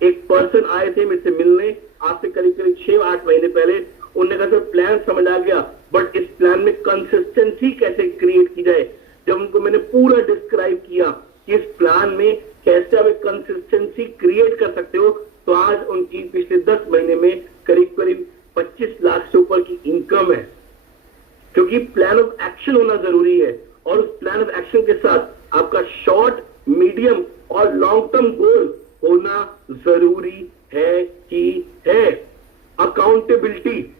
एक पर्सन आए थे मुझसे मिलने आज से करीब 6-8 महीने पहले। उन्होंने कहा सर प्लान समझ आ गया, बट इस प्लान में कंसिस्टेंसी कैसे क्रिएट की जाए। जब उनको मैंने पूरा डिस्क्राइब किया कि इस प्लान में कैसे आप एक कंसिस्टेंसी क्रिएट कर सकते हो, तो आज उनकी पिछले 10 महीने में करीब 25 लाख से ऊपर की इनकम है। क्योंकि प्लान ऑफ एक्शन होना जरूरी है, और उस प्लान ऑफ एक्शन के साथ आपका शॉर्ट, मीडियम और लॉन्ग टर्म गोल होना जरूरी है कि है। अकाउंटेबिलिटी,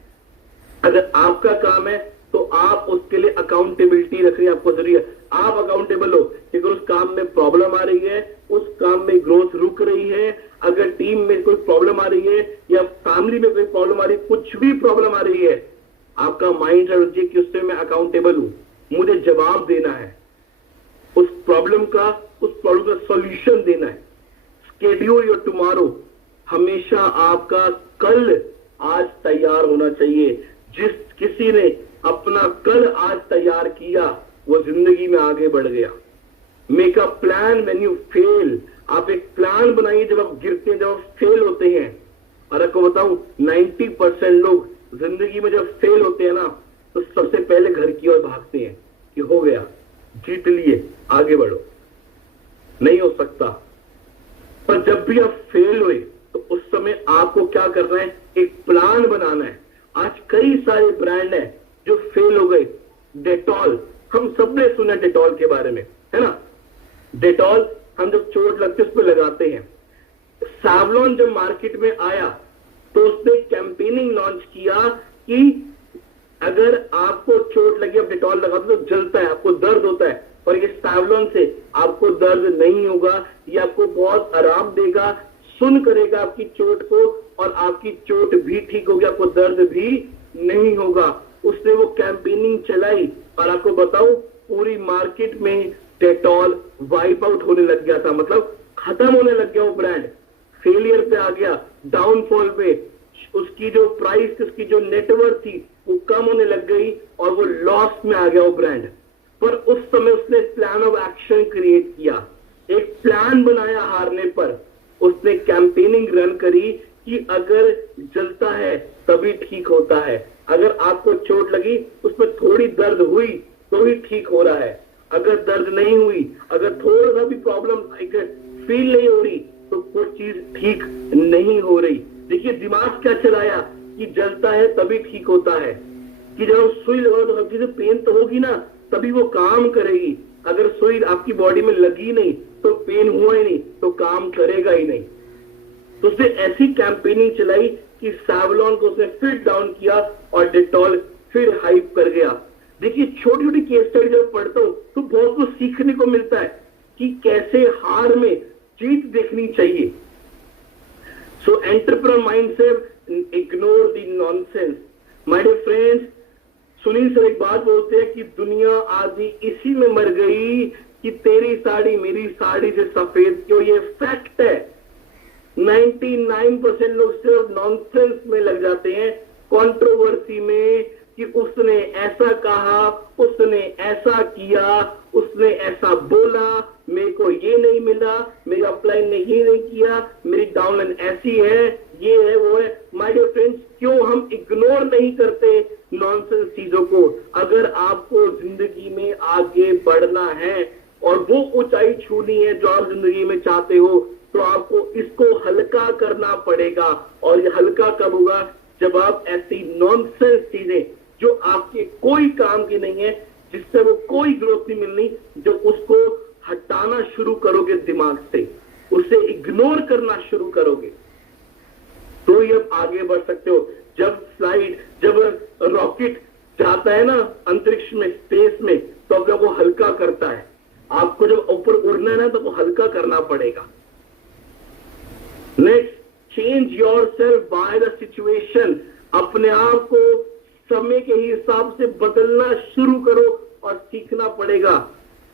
अगर आपका काम है तो आप उसके लिए अकाउंटेबिलिटी रखनी आपको जरूरी है। आप अकाउंटेबल हो कि अगर उस काम में प्रॉब्लम आ रही है, उस काम में ग्रोथ रुक रही है, अगर टीम में कोई प्रॉब्लम आ रही है या फैमिली में कोई प्रॉब्लम आ रही है, कुछ भी प्रॉब्लम आ रही है, आपका माइंड है कि उससे मैं अकाउंटेबल हूं, मुझे जवाब देना है, उस प्रॉब्लम का सॉल्यूशन देना है। स्केड्यूल योर टुमारो, हमेशा आपका कल आज तैयार होना चाहिए। जिस किसी ने अपना कल आज तैयार किया वो जिंदगी में आगे बढ़ गया। Make a plan when you fail. आप एक प्लान बनाइए जब आप गिरते हैं, जब आप फेल होते हैं। और आपको बताऊं 90% लोग जिंदगी में जब फेल होते हैं ना, तो सबसे पहले घर की ओर भागते हैं कि हो गया, जीत लिए, आगे बढ़ो। नहीं हो सकता। पर जब भी आप फेल हुए तो उस समय आपको क्या करना है, एक प्लान बनाना है। आज कई सारे ब्रांड हैं जो फेल हो गए। डेटॉल, हम सबने सुना डेटॉल के बारे में, है ना। डेटॉल हम जब चोट लगती है उस पर लगाते हैं। सैवलॉन जब मार्केट में आया तो उसने कैंपेनिंग लॉन्च किया कि अगर आपको चोट लगी, आप डेटॉल लगाते तो जलता है, आपको दर्द होता है, और ये सैवलॉन से आपको दर्द नहीं होगा, ये आपको बहुत आराम देगा, सुन करेगा आपकी चोट को, और आपकी चोट भी ठीक होगी, आपको दर्द भी नहीं होगा। उसने वो कैंपेनिंग चलाई, और आपको बताऊं पूरी मार्केट में डेटॉल वाइप आउट होने लग गया था, मतलब खत्म होने लग गया वो ब्रांड, फेलियर पे आ गया, डाउनफॉल पे। उसकी जो प्राइस थी, उसकी जो नेटवर्थ थी वो कम होने लग गई, और वो लॉस में आ गया वो ब्रांड। पर उस समय उसने प्लान ऑफ एक्शन क्रिएट किया, एक प्लान बनाया हारने पर। उसने कैंपेनिंग रन करी कि अगर जलता है तभी ठीक होता है, अगर आपको चोट लगी उसमें थोड़ी दर्द हुई तो ही ठीक हो रहा है, अगर दर्द नहीं हुई, अगर थोड़ा सा भी प्रॉब्लम फील नहीं हो रही तो कोई चीज ठीक नहीं हो रही। देखिए दिमाग क्या चलाया कि जलता है तभी ठीक होता है, कि जब सुई लगाओ तो हल्की से पेन तो होगी ना, तभी वो काम करेगी। अगर सुई आपकी बॉडी में लगी नहीं तो पेन हुआ ही नहीं तो काम करेगा ही नहीं। तो उसने ऐसी कैंपेनिंग चलाई कि सैवलॉन को उसने फिर डाउन किया और डेटॉल फिर हाइप कर गया। देखिए छोटी छोटी केस स्टडी जब पढ़ता हूं तो बहुत कुछ सीखने को मिलता है कि कैसे हार में जीत देखनी चाहिए। So entrepreneur mindset, ignore the nonsense. My dear friends, Sunil sir एक बात बोलते हैं कि दुनिया आधी इसी में मर गई कि तेरी साड़ी मेरी साड़ी से सफेद क्यों। ये फैक्ट है। 99% लोग सिर्फ नॉनसेंस में लग जाते हैं, कंट्रोवर्सी में, कि उसने ऐसा कहा, उसने ऐसा किया, उसने ऐसा बोला, मेरे को ये नहीं मिला, मेरे अपलाइन ने ये नहीं किया, मेरी डाउनलाइन ऐसी है, ये है वो है। माय डियर फ्रेंड्स, क्यों हम इग्नोर नहीं करते नॉनसेंस चीजों को। अगर आपको जिंदगी में आगे बढ़ना है और वो ऊंचाई छूनी है जो आप जिंदगी में चाहते हो, तो आपको इसको हल्का करना पड़ेगा। और ये हल्का कब होगा? जब आप ऐसी नॉनसेंस चीजें जो आपके कोई काम की नहीं है, जिससे वो कोई ग्रोथ नहीं मिलनी, जो उसको हटाना शुरू करोगे दिमाग से, उसे इग्नोर करना शुरू करोगे, तो ही आप आगे बढ़ सकते हो। जब रॉकेट जाता है ना अंतरिक्ष में, स्पेस में, तो अपने को हल्का करता है। आपको जब ऊपर उड़ना है ना, तो वो हल्का करना पड़ेगा। Next, change yourself by the situation. अपने आप को समय के हिसाब से बदलना शुरू करो और सीखना पड़ेगा।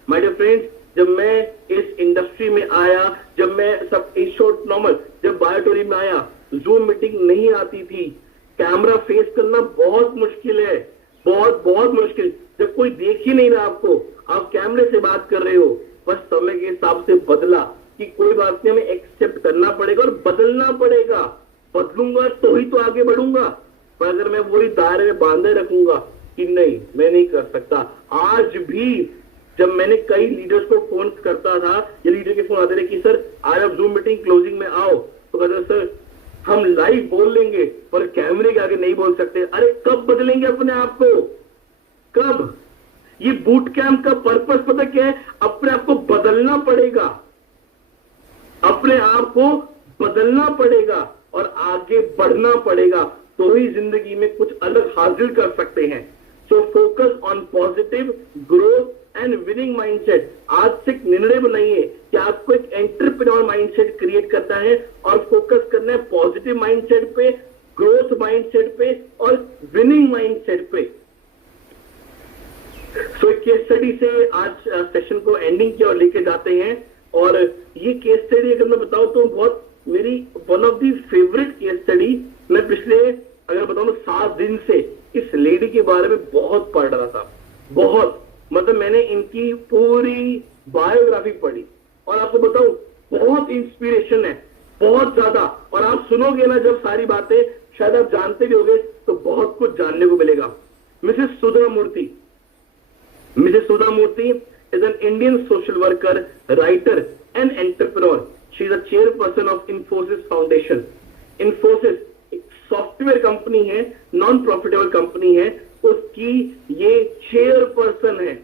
माय डियर फ्रेंड्स, जब मैं इस इंडस्ट्री में आया, जब मैं सब शॉर्ट नॉर्मल, जब बायोटोरी में आया, जूम मीटिंग नहीं आती थी, कैमरा फेस करना बहुत मुश्किल है, बहुत मुश्किल। जब कोई देख ही नहीं रहा आपको, आप कैमरे से बात कर रहे हो, बस समय के हिसाब से बदला कि कोई बात नहीं, हमें एक्सेप्ट करना पड़ेगा और बदलना पड़ेगा। बदलूंगा तो ही तो आगे बढ़ूंगा। पर अगर मैं वही दायरे में बांधे रखूंगा कि नहीं मैं नहीं कर सकता। आज भी जब मैंने कई लीडर्स को फोन करता था, ये लीडर के फोन आते रहे कि सर आज आप जूम मीटिंग क्लोजिंग में आओ, तो कहते सर हम लाइव बोल लेंगे पर कैमरे के आगे नहीं बोल सकते। अरे कब बदलेंगे अपने आप को? कब? ये बूट कैंप का पर्पस पता क्या है? अपने आप को बदलना पड़ेगा, अपने आप को बदलना पड़ेगा और आगे बढ़ना पड़ेगा, तो ही जिंदगी में कुछ अलग हासिल कर सकते हैं। So focus on positive growth and winning mindset. आज से एक निर्णय बनाइए कि आपको एक एंटरप्रेन्योर माइंडसेट क्रिएट करना है और फोकस करना है पॉजिटिव माइंडसेट पे, ग्रोथ माइंडसेट पे और विनिंग माइंडसेट पे। सो एक केस स्टडी से आज सेशन को एंडिंग की ओर लेके जाते हैं। और ये केस स्टडी अगर मैं बताऊं तो बहुत मेरी one of the favourite case study. मैं पिछले अगर बताऊं 7 दिन से इस लेडी के बारे में बहुत पढ़ रहा था, बहुत, मतलब मैंने इनकी पूरी बायोग्राफी पढ़ी और आपको बताऊं बहुत इंस्पिरेशन है, बहुत ज्यादा। और आप सुनोगे ना जब सारी बातें, शायद आप जानते भी होंगे, तो बहुत कुछ जानने को मिलेगा। Mrs Sudha Murthy is an Indian social worker, writer and entrepreneur. She is a chairperson of Infosys Foundation. Infosys एक सॉफ्टवेयर कंपनी है, नॉन प्रॉफिटेबल कंपनी है, उसकी ये चेयरपर्सन है।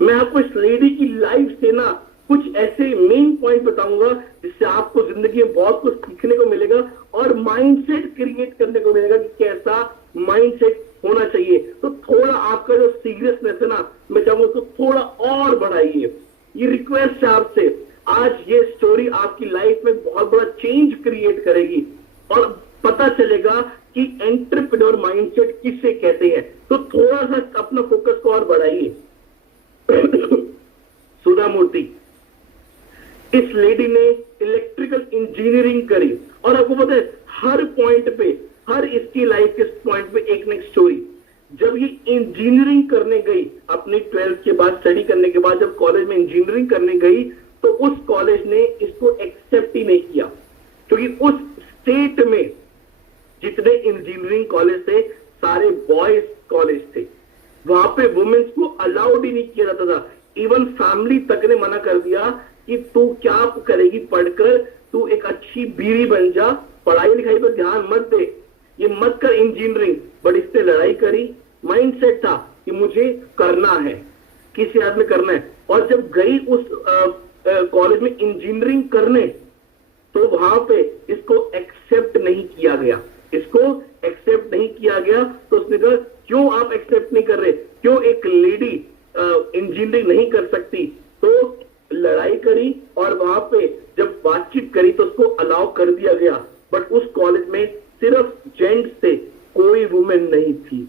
मैं आपको इस लेडी की लाइफ से ना कुछ ऐसे मेन पॉइंट बताऊंगा जिससे आपको जिंदगी में बहुत कुछ सीखने को मिलेगा और माइंडसेट क्रिएट करने को मिलेगा कि कैसा माइंडसेट होना चाहिए। तो थोड़ा आपका जो सीरियसनेस है ना, मैं चाहूंगा उसको थोड़ा और बढ़ाइए। ये रिक्वेस्ट है आपसे। आज ये स्टोरी आपकी लाइफ में बहुत बड़ा चेंज क्रिएट करेगी और पता चलेगा कि एंटरप्रेन्योर माइंडसेट किसे कहते हैं। तो थोड़ा सा अपना फोकस को और बढ़ाइए। सुधा मूर्ति, इस लेडी ने इलेक्ट्रिकल इंजीनियरिंग करी और आपको पता है हर पॉइंट पे, हर इसकी लाइफ के पॉइंट पे एक न एक स्टोरी। जब ये इंजीनियरिंग करने गई, अपनी 12th के बाद स्टडी करने के बाद जब कॉलेज में इंजीनियरिंग करने गई, तो उस कॉलेज ने इसको एक्सेप्ट ही नहीं किया, क्योंकि उस स्टेट में जितने इंजीनियरिंग कॉलेज थे सारे बॉयज कॉलेज थे। वहां पे वुमेन्स को अलाउड ही नहीं किया जाता था। इवन फैमिली तक ने मना कर दिया कि तू क्या करेगी पढ़कर, तू एक अच्छी बीवी बन जा, पढ़ाई लिखाई पर ध्यान मत दे, ये मत कर इंजीनियरिंग। बट इसने लड़ाई करी, माइंडसेट था कि मुझे करना है, किसी हाथ में करना है। और जब गई उस कॉलेज में इंजीनियरिंग करने, तो वहां पे इसको एक्सेप्ट नहीं किया गया, तो उसने कहा क्यों आप एक्सेप्ट नहीं कर रहे, क्यों एक लेडी इंजीनियरिंग नहीं कर सकती? तो लड़ाई बातचीत करी तो उसको अलाउ कर दिया गया, बट उस कॉलेज में सिर्फ जेंट्स थे, कोई वुमेन नहीं थी।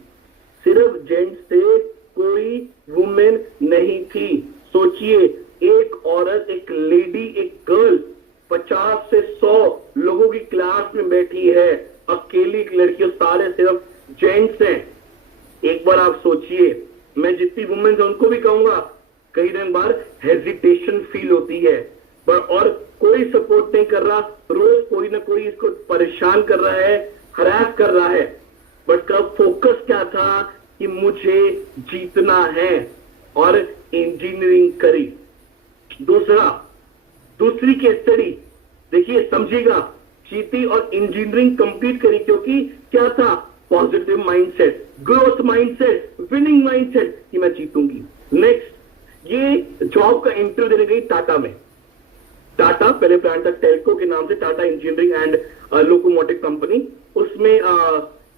सिर्फ जेंट्स थे, कोई वुमेन नहीं थी। सोचिए, एक औरत, एक लेडी, एक गर्ल 50 से 100 लोगों की क्लास में बैठी है, अकेली एक लड़की, सारे सिर्फ जेंट्स हैं। एक बार आप सोचिए, मैं जितनी वुमेन है उनको भी कहूंगा, कई दिन बार हेजिटेशन फील होती है, पर और कोई सपोर्ट नहीं कर रहा, रोज कोई ना कोई इसको परेशान कर रहा है, हरास कर रहा है, बट का फोकस क्या था कि मुझे जीतना है, और इंजीनियरिंग करी। दूसरी केस स्टडी देखिए, समझिएगा, जीती और इंजीनियरिंग कंप्लीट करी, क्योंकि क्या था, positive mindset, growth mindset, winning mindset कि मैं जीतूंगी। नेक्स्ट, ये जॉब का इंटरव्यू देने गई टाटा में। टाटा पहले ब्रांड था टेल्को के नाम से, Tata engineering and locomotive company, उसमें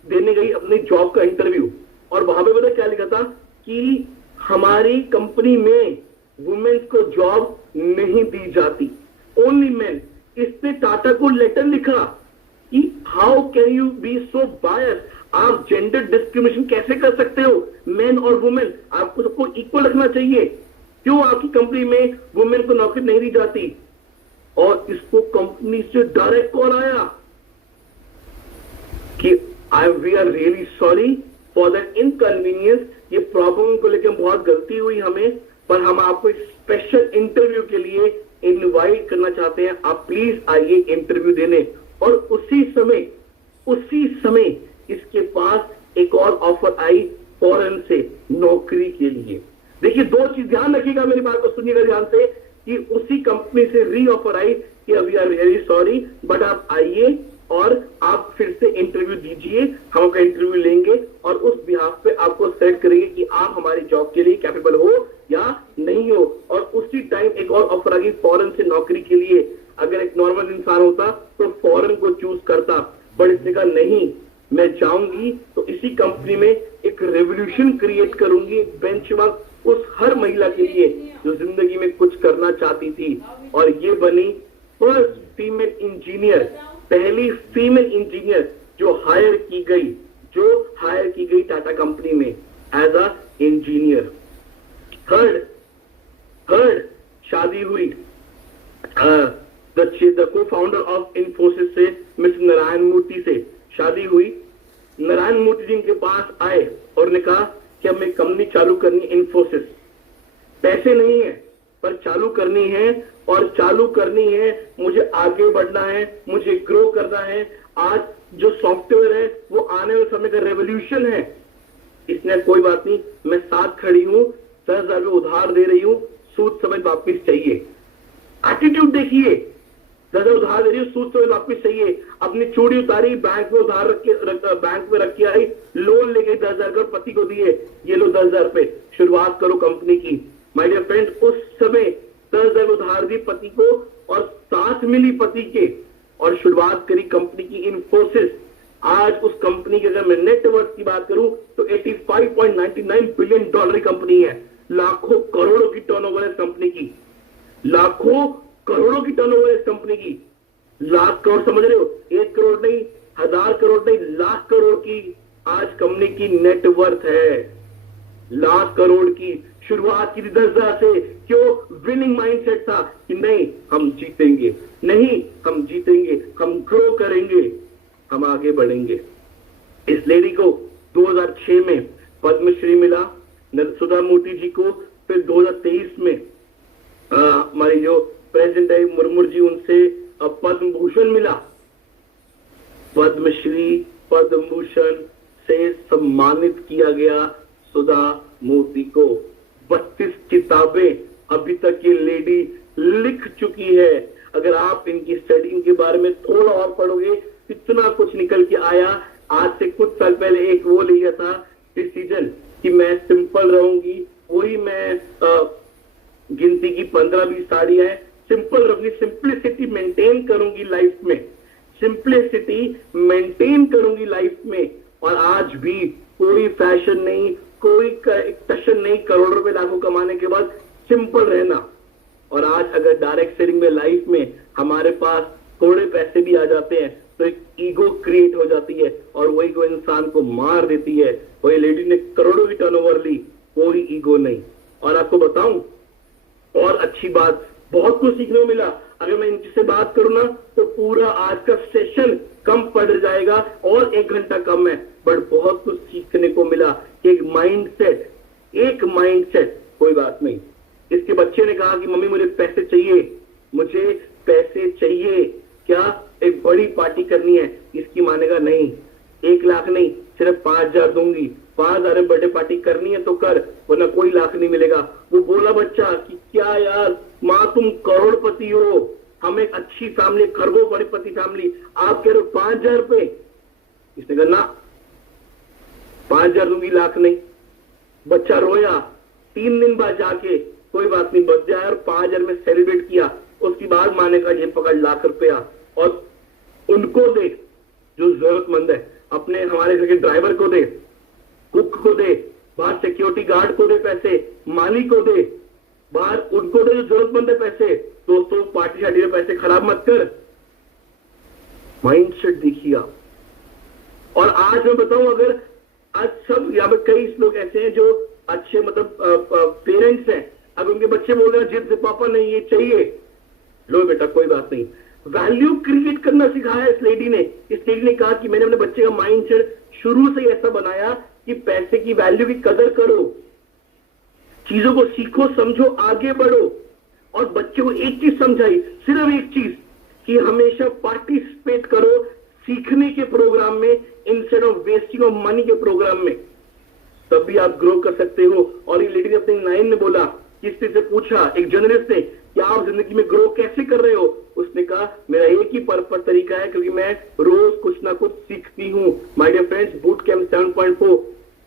देने गई अपनी जॉब का इंटरव्यू, और वहां पे पता क्या लिखा था कि हमारी कंपनी में वुमेन्स को जॉब नहीं दी जाती, ओनली मेन। इसने टाटा को लेटर लिखा कि हाउ कैन यू बी सो बायस, आप जेंडर डिस्क्रिमिनेशन कैसे कर सकते हो, मेन और वुमेन आपको सबको इक्वल रखना चाहिए, क्यों आपकी कंपनी में वुमेन को नौकरी नहीं दी जाती। और इसको कंपनी से डायरेक्ट कॉल आया कि we are really sorry for that inconvenience, ये प्रॉब्लम को लेकर बहुत गलती हुई हमें, पर हम आपको एक स्पेशल इंटरव्यू के लिए इनवाइट करना चाहते हैं, आप प्लीज आइए इंटरव्यू देने। और उसी समय इसके पास एक और ऑफर आई फॉरेन से नौकरी के लिए। देखिए, दो चीज ध्यान रखिएगा, मेरी बात को सुनिएगा ध्यान से, कि उसी कंपनी से री ऑफर आई कि we are very sorry, but आप आइए और आप फिर से इंटरव्यू दीजिए, हम आपका इंटरव्यू लेंगे और उस बिहाफ पे आपको सेलेक्ट करेंगे कि आप हमारी जॉब के लिए कैपेबल हो या नहीं हो। और उसी टाइम एक और ऑफर आ गई फॉरेन से नौकरी के लिए। अगर एक नॉर्मल इंसान होता तो फॉरेन को चूज करता, बट इसने कहा नहीं, मैं जाऊंगी तो इसी कंपनी में एक रेवोल्यूशन क्रिएट करूंगी, बेंचमार्क उस हर महिला के लिए जो जिंदगी में कुछ करना चाहती थी, और ये बनी फर्स्ट फीमेल इंजीनियर, पहली फीमेल इंजीनियर जो हायर की गई टाटा कंपनी में एज अ इंजीनियर। थर्ड, शादी हुई द को फाउंडर ऑफ इन्फोसिस से, मिस्टर नारायण मूर्ति से शादी हुई। नारायण मूर्ति जी इनके पास आए और ने कहा कि हमें कंपनी चालू करनी है इन्फोसिस, पैसे नहीं है पर चालू करनी है, और चालू करनी है, मुझे आगे बढ़ना है, मुझे ग्रो करना है। आज जो सॉफ्टवेयर है वो आने वाले समय का रेवोल्यूशन है। इसने कोई बात नहीं, मैं साथ खड़ी हूं, 10,000 रुपये उधार दे रही हूं, सूद समेत वापिस चाहिए। एटीट्यूड देखिए, 10,000 उधार दे रही हूँ, सूद समेत वापिस चाहिए। अपनी चूड़ी उतारी, बैंक में उधार बैंक में रख के आई, लोन ले गई 10,000 का, पति को दिए, ये लो 10,000 रुपए, शुरुआत करो कंपनी की। माय डियर फ्रेंड, उस समय 10,000 उधार दी पति को और साथ मिली पति के, और शुरुआत करी कंपनी की इन्फोसिस। आज उस कंपनी के अगर मैं नेटवर्थ की बात करूं तो $85.99 बिलियन कंपनी है, लाखों करोड़ों की टर्नओवर है इस कंपनी की, लाखों करोड़ों की टर्नओवर है इस कंपनी की। लाख करोड़, समझ रहे हो, 1 करोड़ नहीं, 1000 करोड़ नहीं, लाख करोड़ की आज कंपनी की नेटवर्थ है, लाख करोड़ की। शुरुआत की 10,000 से, क्यों? विनिंग माइंडसेट था कि नहीं हम जीतेंगे, नहीं हम जीतेंगे, हम ग्रो करेंगे, हम आगे बढ़ेंगे। इस लेडी को 2006 में पद्मश्री मिला, सुधा मूर्ति जी को फिर 2023 में हमारी जो प्रेसिडेंट है मुर्मू जी, उनसे पद्म भूषण मिला। पद्मश्री, पद्म भूषण से सम्मानित किया गया सुधा मूर्ति को। 32 किताबें अभी तक ये लेडी लिख चुकी है। अगर आप इनकी स्टडी, इनके बारे में थोड़ा और पढ़ोगे, इतना कुछ निकल के आया। आज से कुछ साल पहले एक वो लिया था डिसीजन कि मैं सिंपल रहूंगी, वही मैं गिनती की 15-20 साड़ियां हैं, सिंपल रहूंगी, सिंप्लिसिटी मेंटेन करूंगी लाइफ में, सिंप्लिसिटी मेंटेन करूंगी लाइफ में। और आज भी कोई फैशन नहीं, कोई टशन नहीं, करोड़ों रुपए लाखों कमाने के बाद सिंपल रहना, और आज अगर डायरेक्ट सेलिंग में लाइफ में हमारे पास थोड़े पैसे भी आ जाते हैं तो एक ईगो क्रिएट हो जाती है और वही को इंसान को मार देती है। वही लेडी ने करोड़ों की टर्नओवर ली, कोई ईगो नहीं। और आपको बताऊं और अच्छी बात, बहुत कुछ सीखने को मिला। अगर मैं इनसे बात करूं ना तो पूरा आज का सेशन कम पड़ जाएगा और 1 घंटा कम है, बट बहुत कुछ सीखने को मिला कि एक माइंडसेट, कोई बात नहीं। इसके बच्चे ने कहा कि मम्मी मुझे पैसे चाहिए, क्या एक बड़ी पार्टी करनी है। इसकी माँ ने कहा नहीं, 1 लाख नहीं, सिर्फ 5,000 दूंगी। 5,000 में बर्थडे पार्टी करनी है तो कर, वरना कोई लाख नहीं मिलेगा। वो बोला बच्चा कि क्या यार माँ तुम करोड़पति हो, हम एक अच्छी फैमिली, खरबोपति फैमिली, आप कह रहे हो 5,000 रुपए। इसने कहा ना 5,000 दूंगी, लाख नहीं। बच्चा रोया। 3 दिन बाद जाके कोई बात नहीं, बच जाए और 5,000 में सेलिब्रेट किया। उसके बाद माँ ने कहा ये पकड़ लाख रुपया और उनको दे जो जरूरतमंद है, अपने हमारे घर के ड्राइवर को दे, कुक को दे, बाहर सिक्योरिटी गार्ड को दे पैसे, माली को दे, बाहर उनको दे जो जरूरतमंद है पैसे। दोस्तों पार्टी शादी में पैसे खराब मत कर। माइंडसेट देखिए आप। और आज मैं बताऊं, अगर आज सब यहाँ पे कई लोग ऐसे हैं जो अच्छे मतलब पेरेंट्स हैं, अब उनके बच्चे बोल रहे हैं जिद से पापा नहीं ये चाहिए, लो बेटा कोई बात नहीं। वैल्यू क्रिएट करना सिखाया इस लेडी ने। इस लेडी ने कहा कि मैंने अपने बच्चे का माइंडसेट शुरू से ऐसा बनाया कि पैसे की वैल्यू की कदर करो, चीजों को सीखो, समझो, आगे बढ़ो। और बच्चे को एक चीज समझाई, सिर्फ एक चीज, कि हमेशा पार्टिसिपेट करो सीखने के प्रोग्राम में instead of wasting of money के प्रोग्राम में, तभी आप ग्रो कर सकते हो। और ये लेडी ने अपने 9 ने बोला, किसी से पूछा, एक जर्नलिस्ट ने, कि आप जिंदगी में ग्रो कैसे कर रहे हो। उसने कहा मेरा एक ही पर तरीका है, क्योंकि मैं रोज कुछ ना कुछ सीखती हूँ। My dear friends, boot camp 7.4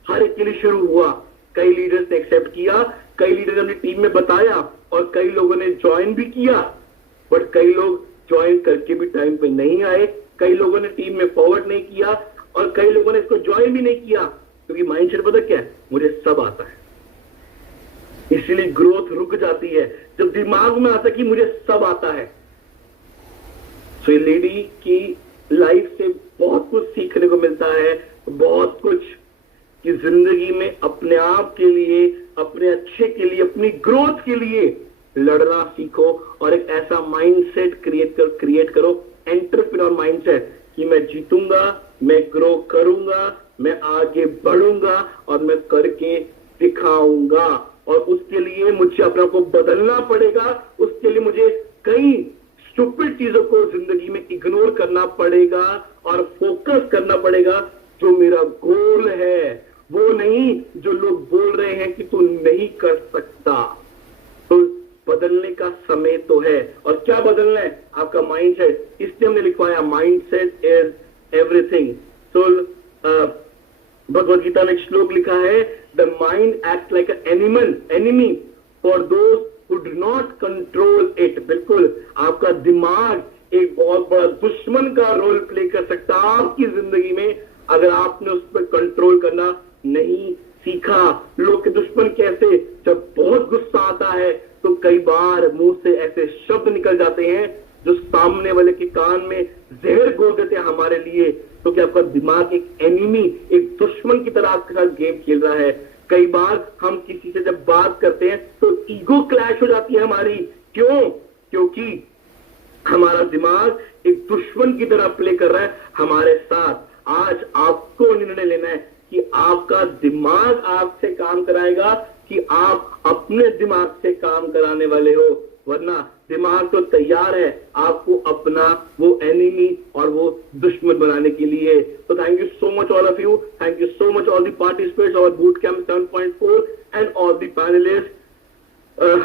हर एक के लिए शुरू हुआ। कई लीडर्स ने एक्सेप्ट किया, कई लीडर्स ने अपनी टीम में बताया और कई लोगों ने ज्वाइन भी किया, बट कई लोग ज्वाइन करके भी टाइम पे नहीं आए, कई लोगों ने टीम में फॉरवर्ड नहीं किया और कई लोगों ने इसको ज्वाइन भी नहीं किया, क्योंकि माइंडसेट पता क्या है, मुझे सब आता है। इसीलिए ग्रोथ रुक जाती है जब दिमाग में आता कि मुझे सब आता है। सो ये लेडी की लाइफ से बहुत कुछ सीखने को मिलता है, बहुत कुछ, कि जिंदगी में अपने आप के लिए, अपने अच्छे के लिए, अपनी ग्रोथ के लिए लड़ना सीखो और एक ऐसा माइंडसेट क्रिएट करो, एंटरप्रेन्योर माइंडसेट, कि मैं जीतूंगा, मैं ग्रो करूंगा, मैं आगे बढ़ूंगा और मैं करके दिखाऊंगा। और उसके लिए मुझे अपने आप को बदलना पड़ेगा, उसके लिए मुझे कई स्टूपिड चीजों को जिंदगी में इग्नोर करना पड़ेगा और फोकस करना पड़ेगा जो मेरा गोल है, वो नहीं जो लोग बोल रहे हैं कि तू नहीं कर सकता। तो बदलने का समय तो है। और क्या बदलना है? आपका माइंडसेट। इसलिए हमने लिखवाया माइंडसेट इज एवरीथिंग। तो भगवद गीता में एक श्लोक लिखा है, the mind act like enemy for those who do not control it. बिल्कुल, आपका दिमाग एक बहुत बड़ा दुश्मन का रोल प्ले कर सकता है आपकी जिंदगी में, अगर आपने उस पर कंट्रोल करना नहीं सीखा। लोग के दुश्मन कैसे? जब बहुत गुस्सा आता है तो कई बार मुंह से ऐसे शब्द निकल जाते हैं जो सामने वाले के कान में जहर घोल देते हैं हमारे लिए। तो क्या आपका दिमाग एक एनिमी, एक दुश्मन की तरह आपके साथ गेम खेल रहा है? कई बार हम किसी से जब बात करते हैं तो ईगो क्लैश हो जाती है हमारी। क्यों? क्योंकि हमारा दिमाग एक दुश्मन की तरह प्ले कर रहा है हमारे साथ। आज आपको निर्णय लेना है कि आपका दिमाग आपसे काम कराएगा कि आप अपने दिमाग से काम कराने वाले हो, वरना दिमाग तो तैयार है आपको अपना वो एनिमी और वो दुश्मन बनाने के लिए। तो thank you so much all of you, thank you so much all the participants of boot camp 7.4 and all the panelist.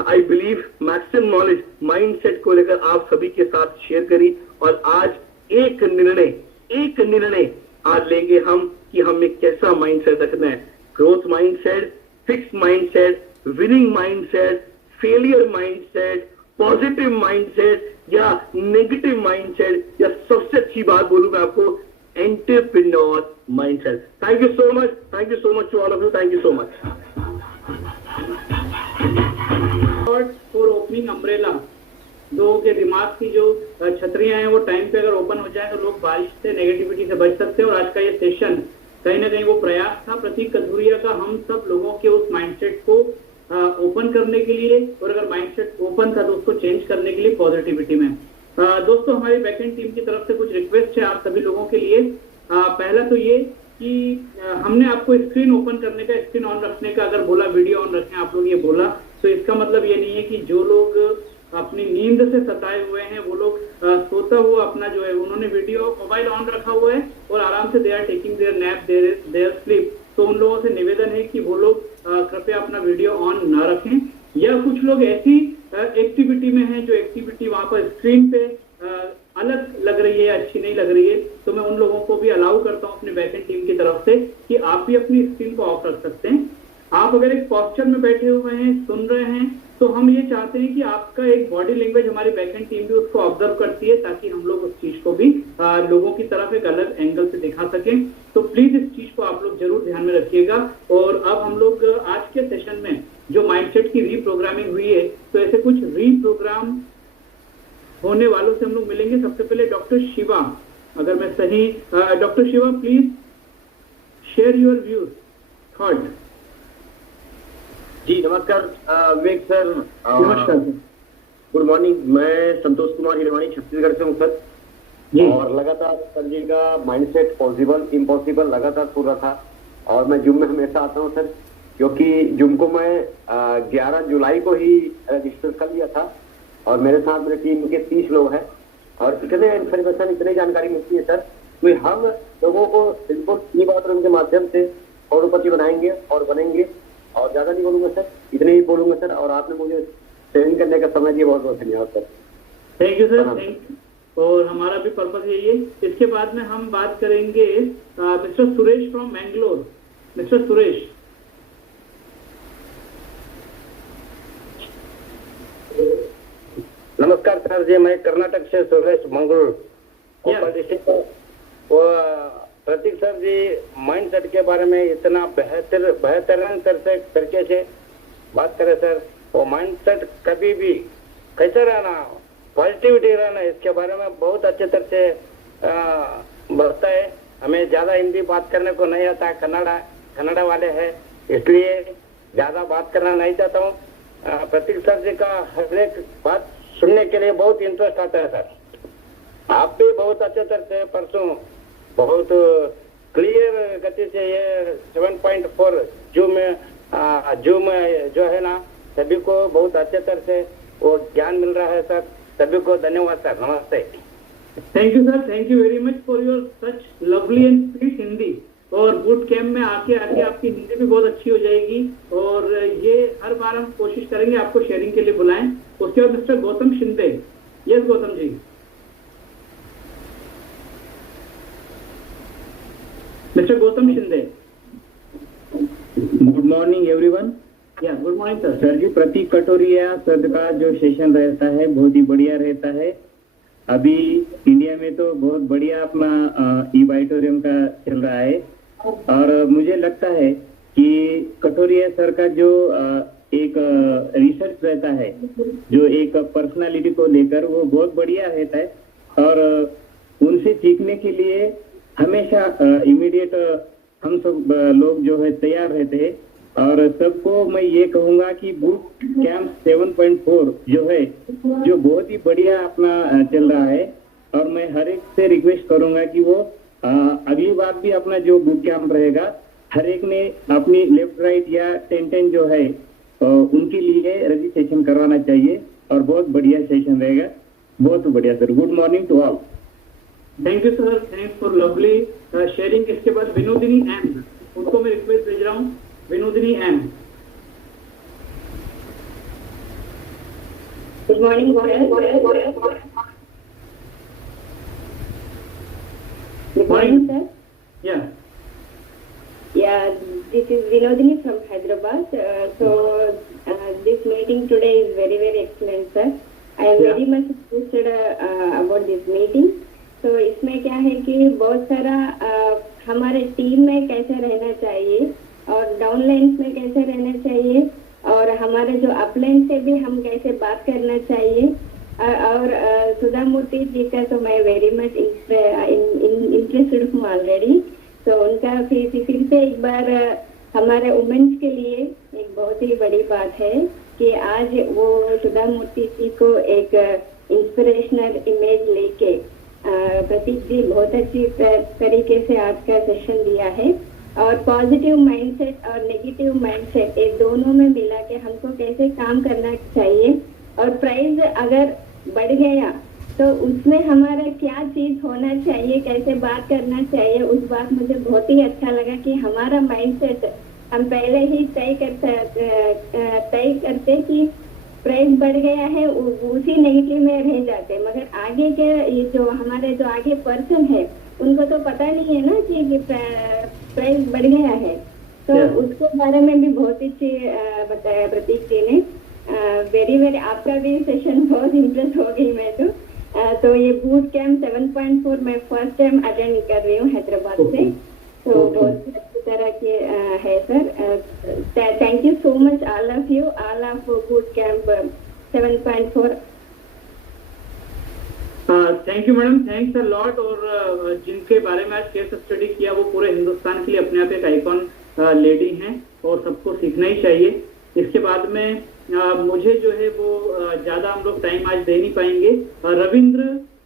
I believe maximum knowledge mindset को लेकर आप सभी के साथ शेयर करी और आज एक निर्णय आज लेंगे हम कि हमें कैसा माइंडसेट रखना है। Growth mindset, fix mindset, winning mindset, failure mindset, positive mindset या नेगेटिव माइंडसेट, या सबसे अच्छी बात बोलूं मैं आपको, entrepreneur mindset. Thank you so much to all of you, thank you so much for swimming umbrella, लोगों के दिमाग की जो छतरियां हैं वो टाइम पे अगर ओपन हो जाए तो लोग बारिश से, नेगेटिविटी से बच सकते हैं। और आज का ये सेशन कहीं ना कहीं वो प्रयास था प्रतीक कथुरिया का, हम सब लोगों के उस माइंडसेट को ओपन करने के लिए, और अगर माइंडसेट ओपन था तो उसको चेंज करने के लिए पॉजिटिविटी में। दोस्तों, हमारी बैकएंड टीम की तरफ से कुछ रिक्वेस्ट है आप सभी लोगों के लिए। पहला तो ये कि हमने आपको स्क्रीन ओपन करने का, स्क्रीन ऑन रखने का अगर बोला, वीडियो ऑन रखें आप लोग ये बोला, तो इसका मतलब ये नहीं है कि जो लोग अपनी नींद से सताए हुए हैं वो लोग सोता हुआ अपना जो है उन्होंने वीडियो मोबाइल ऑन रखा हुआ है और आराम से they are taking their nap, their sleep. तो उन लोगों से निवेदन है कि वो लोग कृपया अपना वीडियो ऑन ना रखें। या कुछ लोग ऐसी एक्टिविटी में हैं जो एक्टिविटी वहां पर स्क्रीन पे अलग लग रही है, अच्छी नहीं लग रही है, तो मैं उन लोगों को भी अलाउ करता हूं अपने बैकएंड टीम की तरफ से कि आप भी अपनी स्क्रीन को ऑफ रख सकते हैं। आप अगर एक पोस्चर में बैठे हुए हैं, सुन रहे हैं, तो हम ये चाहते हैं कि आपका एक बॉडी लैंग्वेज हमारी बैकएंड टीम भी उसको ऑब्जर्व करती है, ताकि हम लोग उस चीज को भी लोगों की तरफ एक अलग एंगल से दिखा सकें। तो प्लीज इस चीज को आप लोग जरूर ध्यान में रखिएगा। और अब हम लोग आज के सेशन में जो माइंडसेट की रीप्रोग्रामिंग हुई है, तो ऐसे कुछ रीप्रोग्राम होने वालों से हम लोग मिलेंगे। सबसे पहले डॉक्टर शिवा, अगर मैं सही, doctor Shiva please share your views, thought. जी नमस्कार विवेक सर। नमस्कार सर। Good morning. मैं संतोष कुमार हिरवानी छत्तीसगढ़ से हूँ सर। और लगातार सर जी का माइंडसेट पॉसिबल इम्पॉसिबल लगातार सुन रहा था। और मैं जूम में हमेशा आता हूँ सर, क्योंकि जूम को मैं 11 जुलाई को ही रजिस्टर कर लिया था। और मेरे साथ मेरी टीम के 30 लोग हैं और इतने इन्फॉर्मेशन, इतनी जानकारी मिलती है सर, तो हम लोगों को बिल्कुल ई बात के माध्यम से करोड़पति बनाएंगे और बनेंगे। और ज्यादा नहीं बोलूंगा सर, इतने ही बोलूंगा सर। और आपने मुझे शेयरिंग करने का समय दिया, बहुत बहुत धन्यवाद sir. Thank you sir, thank you. और हमारा भी पर्पस यही है। इसके बाद में हम बात करेंगे mister Suresh from Mangalore. Mister Suresh. नमस्कार सर जी, मैं कर्नाटक से सुरेश मंगलूर। प्रतीक सर जी माइंडसेट के बारे में इतना बेहतरीन तरीके से बात करें सर। वो माइंडसेट कभी भी कैसे रहना, पॉजिटिविटी रहना, इसके बारे में बहुत अच्छे तरह से बताता है। हमें ज्यादा हिंदी बात करने को नहीं आता, कन्नड़ा वाले हैं, इसलिए ज्यादा बात करना नहीं चाहता हूँ। प्रतीक सर जी का हर एक बात सुनने के लिए बहुत इंटरेस्ट आता है सर। आप भी बहुत अच्छे तरह से परसों बहुत क्लियर गति से ये 7.4 जूम जो है ना, सभी को बहुत अच्छे तरह से वो ज्ञान मिल रहा है सर। सभी को धन्यवाद सर, नमस्ते। Thank you sir, thank you very much for your such lovely and sweet Hindi. और बूट कैम्प में आके आपकी हिंदी भी बहुत अच्छी हो जाएगी। और ये हर बार हम कोशिश करेंगे आपको शेयरिंग के लिए बुलाएं। उसके बाद mister Gautam Shinde. Yes Gautam ji. Mister Gautam Shinde. Good morning everyone. Yeah good morning sir. Sir ji, Pratik Kataria sir का जो सेशन रहता है बहुत ही बढ़िया रहता है। अभी इंडिया में तो बहुत बढ़िया अपना ई-बाइटोरियम का चल रहा है। और मुझे लगता है कि कटोरिया सर का जो एक रिसर्च रहता है, जो एक पर्सनालिटी को लेकर, वो बहुत बढ़िया रहता है। और उनसे सीखने के लिए हमेशा इमीडिएट हम सब लोग जो है तैयार रहते हैं। और सबको मैं ये कहूंगा कि बूट कैंप 7.4 जो है, जो बहुत ही बढ़िया अपना चल रहा है। और मैं हर एक से रिक्वेस्ट करूंगा कि वो अगली बार भी अपना जो बूट कैंप रहेगा, हर एक ने अपनी लेफ्ट राइट या 10-10 जो है उनके लिए रजिस्ट्रेशन करवाना चाहिए। और बहुत बढ़िया सेशन रहेगा, बहुत बढ़िया sir. Good morning to all. Thank you sir, thanks for lovely sharing. इसके बाद विनोदिनी एम, उनको मैं रिक्वेस्ट भेज रहा हूँ। Vinodini M. Good morning sir. Good morning, sir. Yeah. Yeah, this is Vinodini from Hyderabad. This meeting today is very, very excellent, sir. I am very much interested about this meeting. So, इसमें क्या है कि बहुत सारा हमारे टीम में कैसे रहना चाहिए और डाउनलाइंस में कैसे रहना चाहिए और हमारे जो अपलाइन से भी हम कैसे बात करना चाहिए। और सुधा मूर्ति जी का तो मैं वेरी मच इंटरेस्टेड हूँ ऑलरेडी। तो उनका फिर से एक बार हमारे वुमेन्स के लिए एक बहुत ही बड़ी बात है कि आज वो सुधा मूर्ति जी को एक इंस्पिरेशनल इमेज लेके प्रतीक जी बहुत अच्छी तरीके से आज का सेशन दिया है। और पॉजिटिव माइंडसेट और नेगेटिव माइंडसेट ये दोनों में मिला के हमको कैसे काम करना चाहिए। और प्राइस अगर बढ़ गया तो उसमें हमारा क्या चीज होना चाहिए, कैसे बात करना चाहिए, उस बात मुझे बहुत ही अच्छा लगा कि हमारा माइंडसेट हम पहले ही तय करते कि प्राइस बढ़ गया है उसी नेगेटिव में रह जाते। मगर आगे के ये जो हमारे जो आगे पर्सन है उनको तो पता नहीं है ना कि प्राइस बढ़ गया है। तो उसके बारे में भी बहुत अच्छी बताया प्रतीक जी ने। वेरी आपका भी सेशन बहुत इंटरेस्ट हो गई मैं तो ये बूट कैंप 7.4 मैं फर्स्ट टाइम अटेंड कर रही हूँ हैदराबाद से। तो बहुत अच्छी तरह के है sir. Thank you so much all of you, all of boot camp 7.4। Thank you madam, thanks a lot. और जिनके बारे में आज केस स्टडी किया वो पूरे हिंदुस्तान के लिए अपने आप एक आइकॉन लेडी हैं और सबको सीखना ही चाहिए। इसके बाद में मुझे जो है वो ज्यादा हम लोग टाइम आज दे नहीं पाएंगे। रविंद्र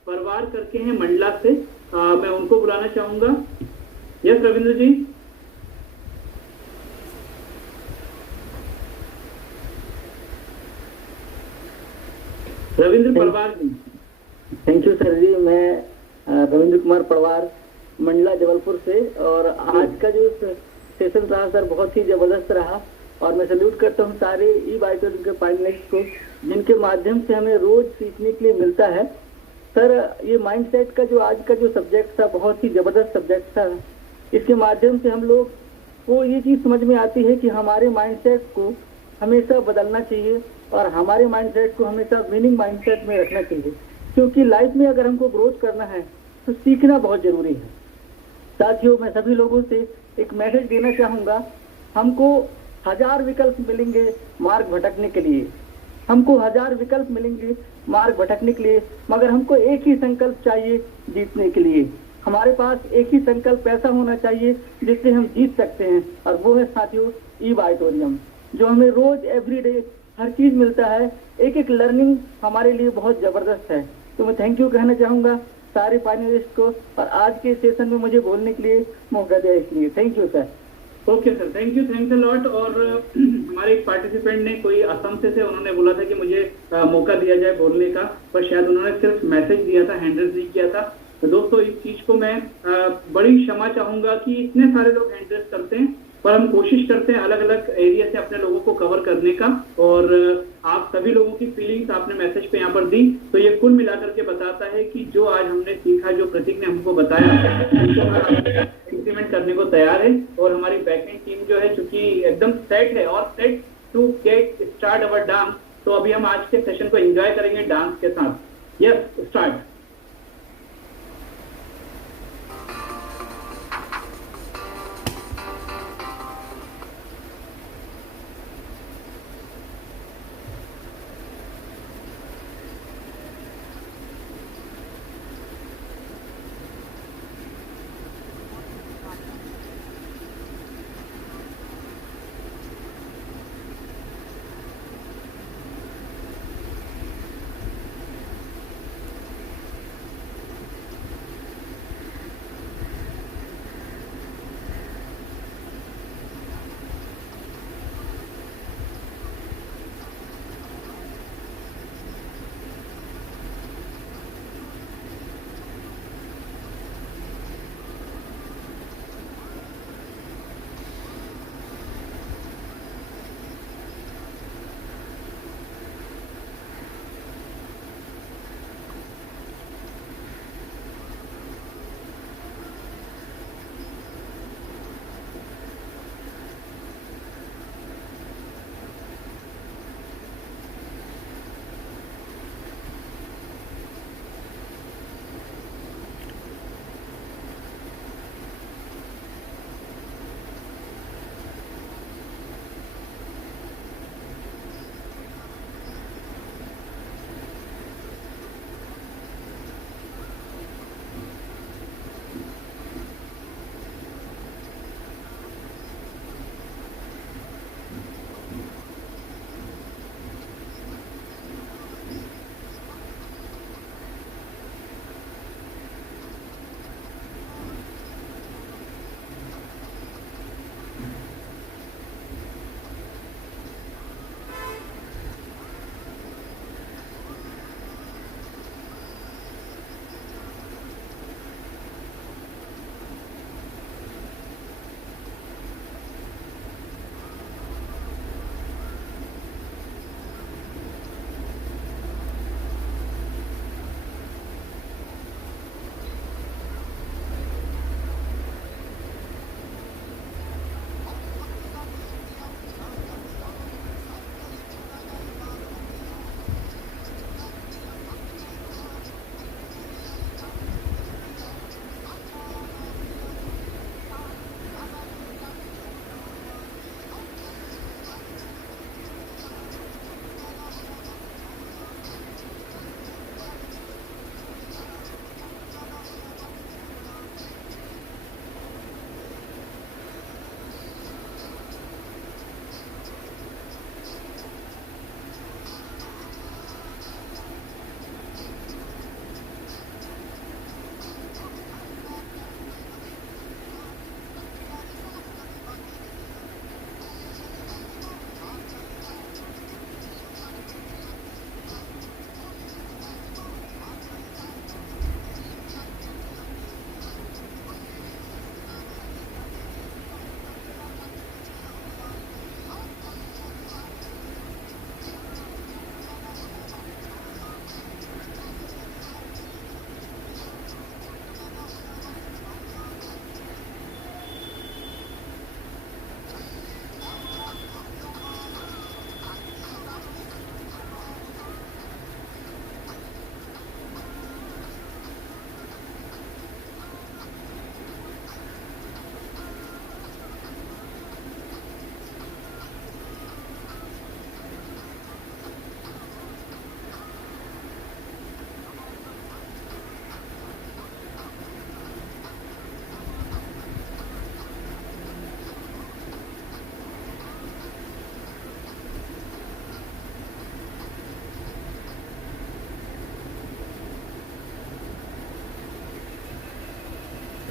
परवार करके हैं मंडला से, मैं उनको बुलाना चाहूंगा। यस रविंद्र जी। रविंद्र परवार जी। थैंक यू सर जी। मैं रविंद्र कुमार परवार मंडला जबलपुर से। और आज का जो सेशन रहा सर बहुत ही जबरदस्त रहा और मैं सल्यूट करता हूँ सारे ई-बाइटोरियम के पार्टनर्स को जिनके माध्यम से हमें रोज सीखने के लिए मिलता है। सर ये माइंडसेट का जो आज का जो सब्जेक्ट था बहुत ही जबरदस्त सब्जेक्ट था। इसके माध्यम से हम लोग को ये चीज़ समझ में आती है कि हमारे माइंडसेट को हमेशा बदलना चाहिए और हमारे माइंडसेट को हमेशा विनिंग माइंडसेट में रखना चाहिए, क्योंकि लाइफ में अगर हमको ग्रोथ करना है तो सीखना बहुत जरूरी है। साथियों, मैं सभी लोगों से एक मैसेज देना चाहूँगा, हमको 1000 विकल्प मिलेंगे मार्ग भटकने के लिए, हमको 1000 विकल्प मिलेंगे मार्ग भटकने के लिए, मगर हमको एक ही संकल्प चाहिए जीतने के लिए। हमारे पास एक ही संकल्प ऐसा होना चाहिए जिससे हम जीत सकते हैं, और वो है साथियों ई-बाइटोरियम, जो हमें रोज एवरीडे हर चीज मिलता है। एक एक लर्निंग हमारे लिए बहुत जबरदस्त है। तो मैं थैंक यू कहना चाहूंगा सारे पैनलिस्ट को और आज के सेशन में मुझे बोलने के लिए मौका दिया इसलिए thank you sir. Okay sir, thank you, thanks a lot. और हमारे एक पार्टिसिपेंट ने कोई असम से थे, उन्होंने बोला था कि मुझे मौका दिया जाए बोलने का, पर शायद उन्होंने सिर्फ मैसेज दिया था, हैंड रेज नहीं किया था। तो दोस्तों इस चीज को मैं बड़ी क्षमा चाहूंगा कि इतने सारे लोग हैंड रेज करते हैं, पर हम कोशिश करते हैं अलग अलग एरिया से अपने लोगों को कवर करने का। और आप सभी लोगों की फीलिंग्स आपने मैसेज पे यहाँ पर दी, तो ये कुल मिलाकर के बताता है कि जो आज हमने सीखा, जो प्रतीक ने हमको बताया, इंप्लीमेंट करने को तैयार है। और हमारी बैकएंड टीम जो है चूंकि एकदम सेट है और set to get start our dance, तो अभी हम आज के सेशन को एंजॉय करेंगे डांस के साथ। Yes, start.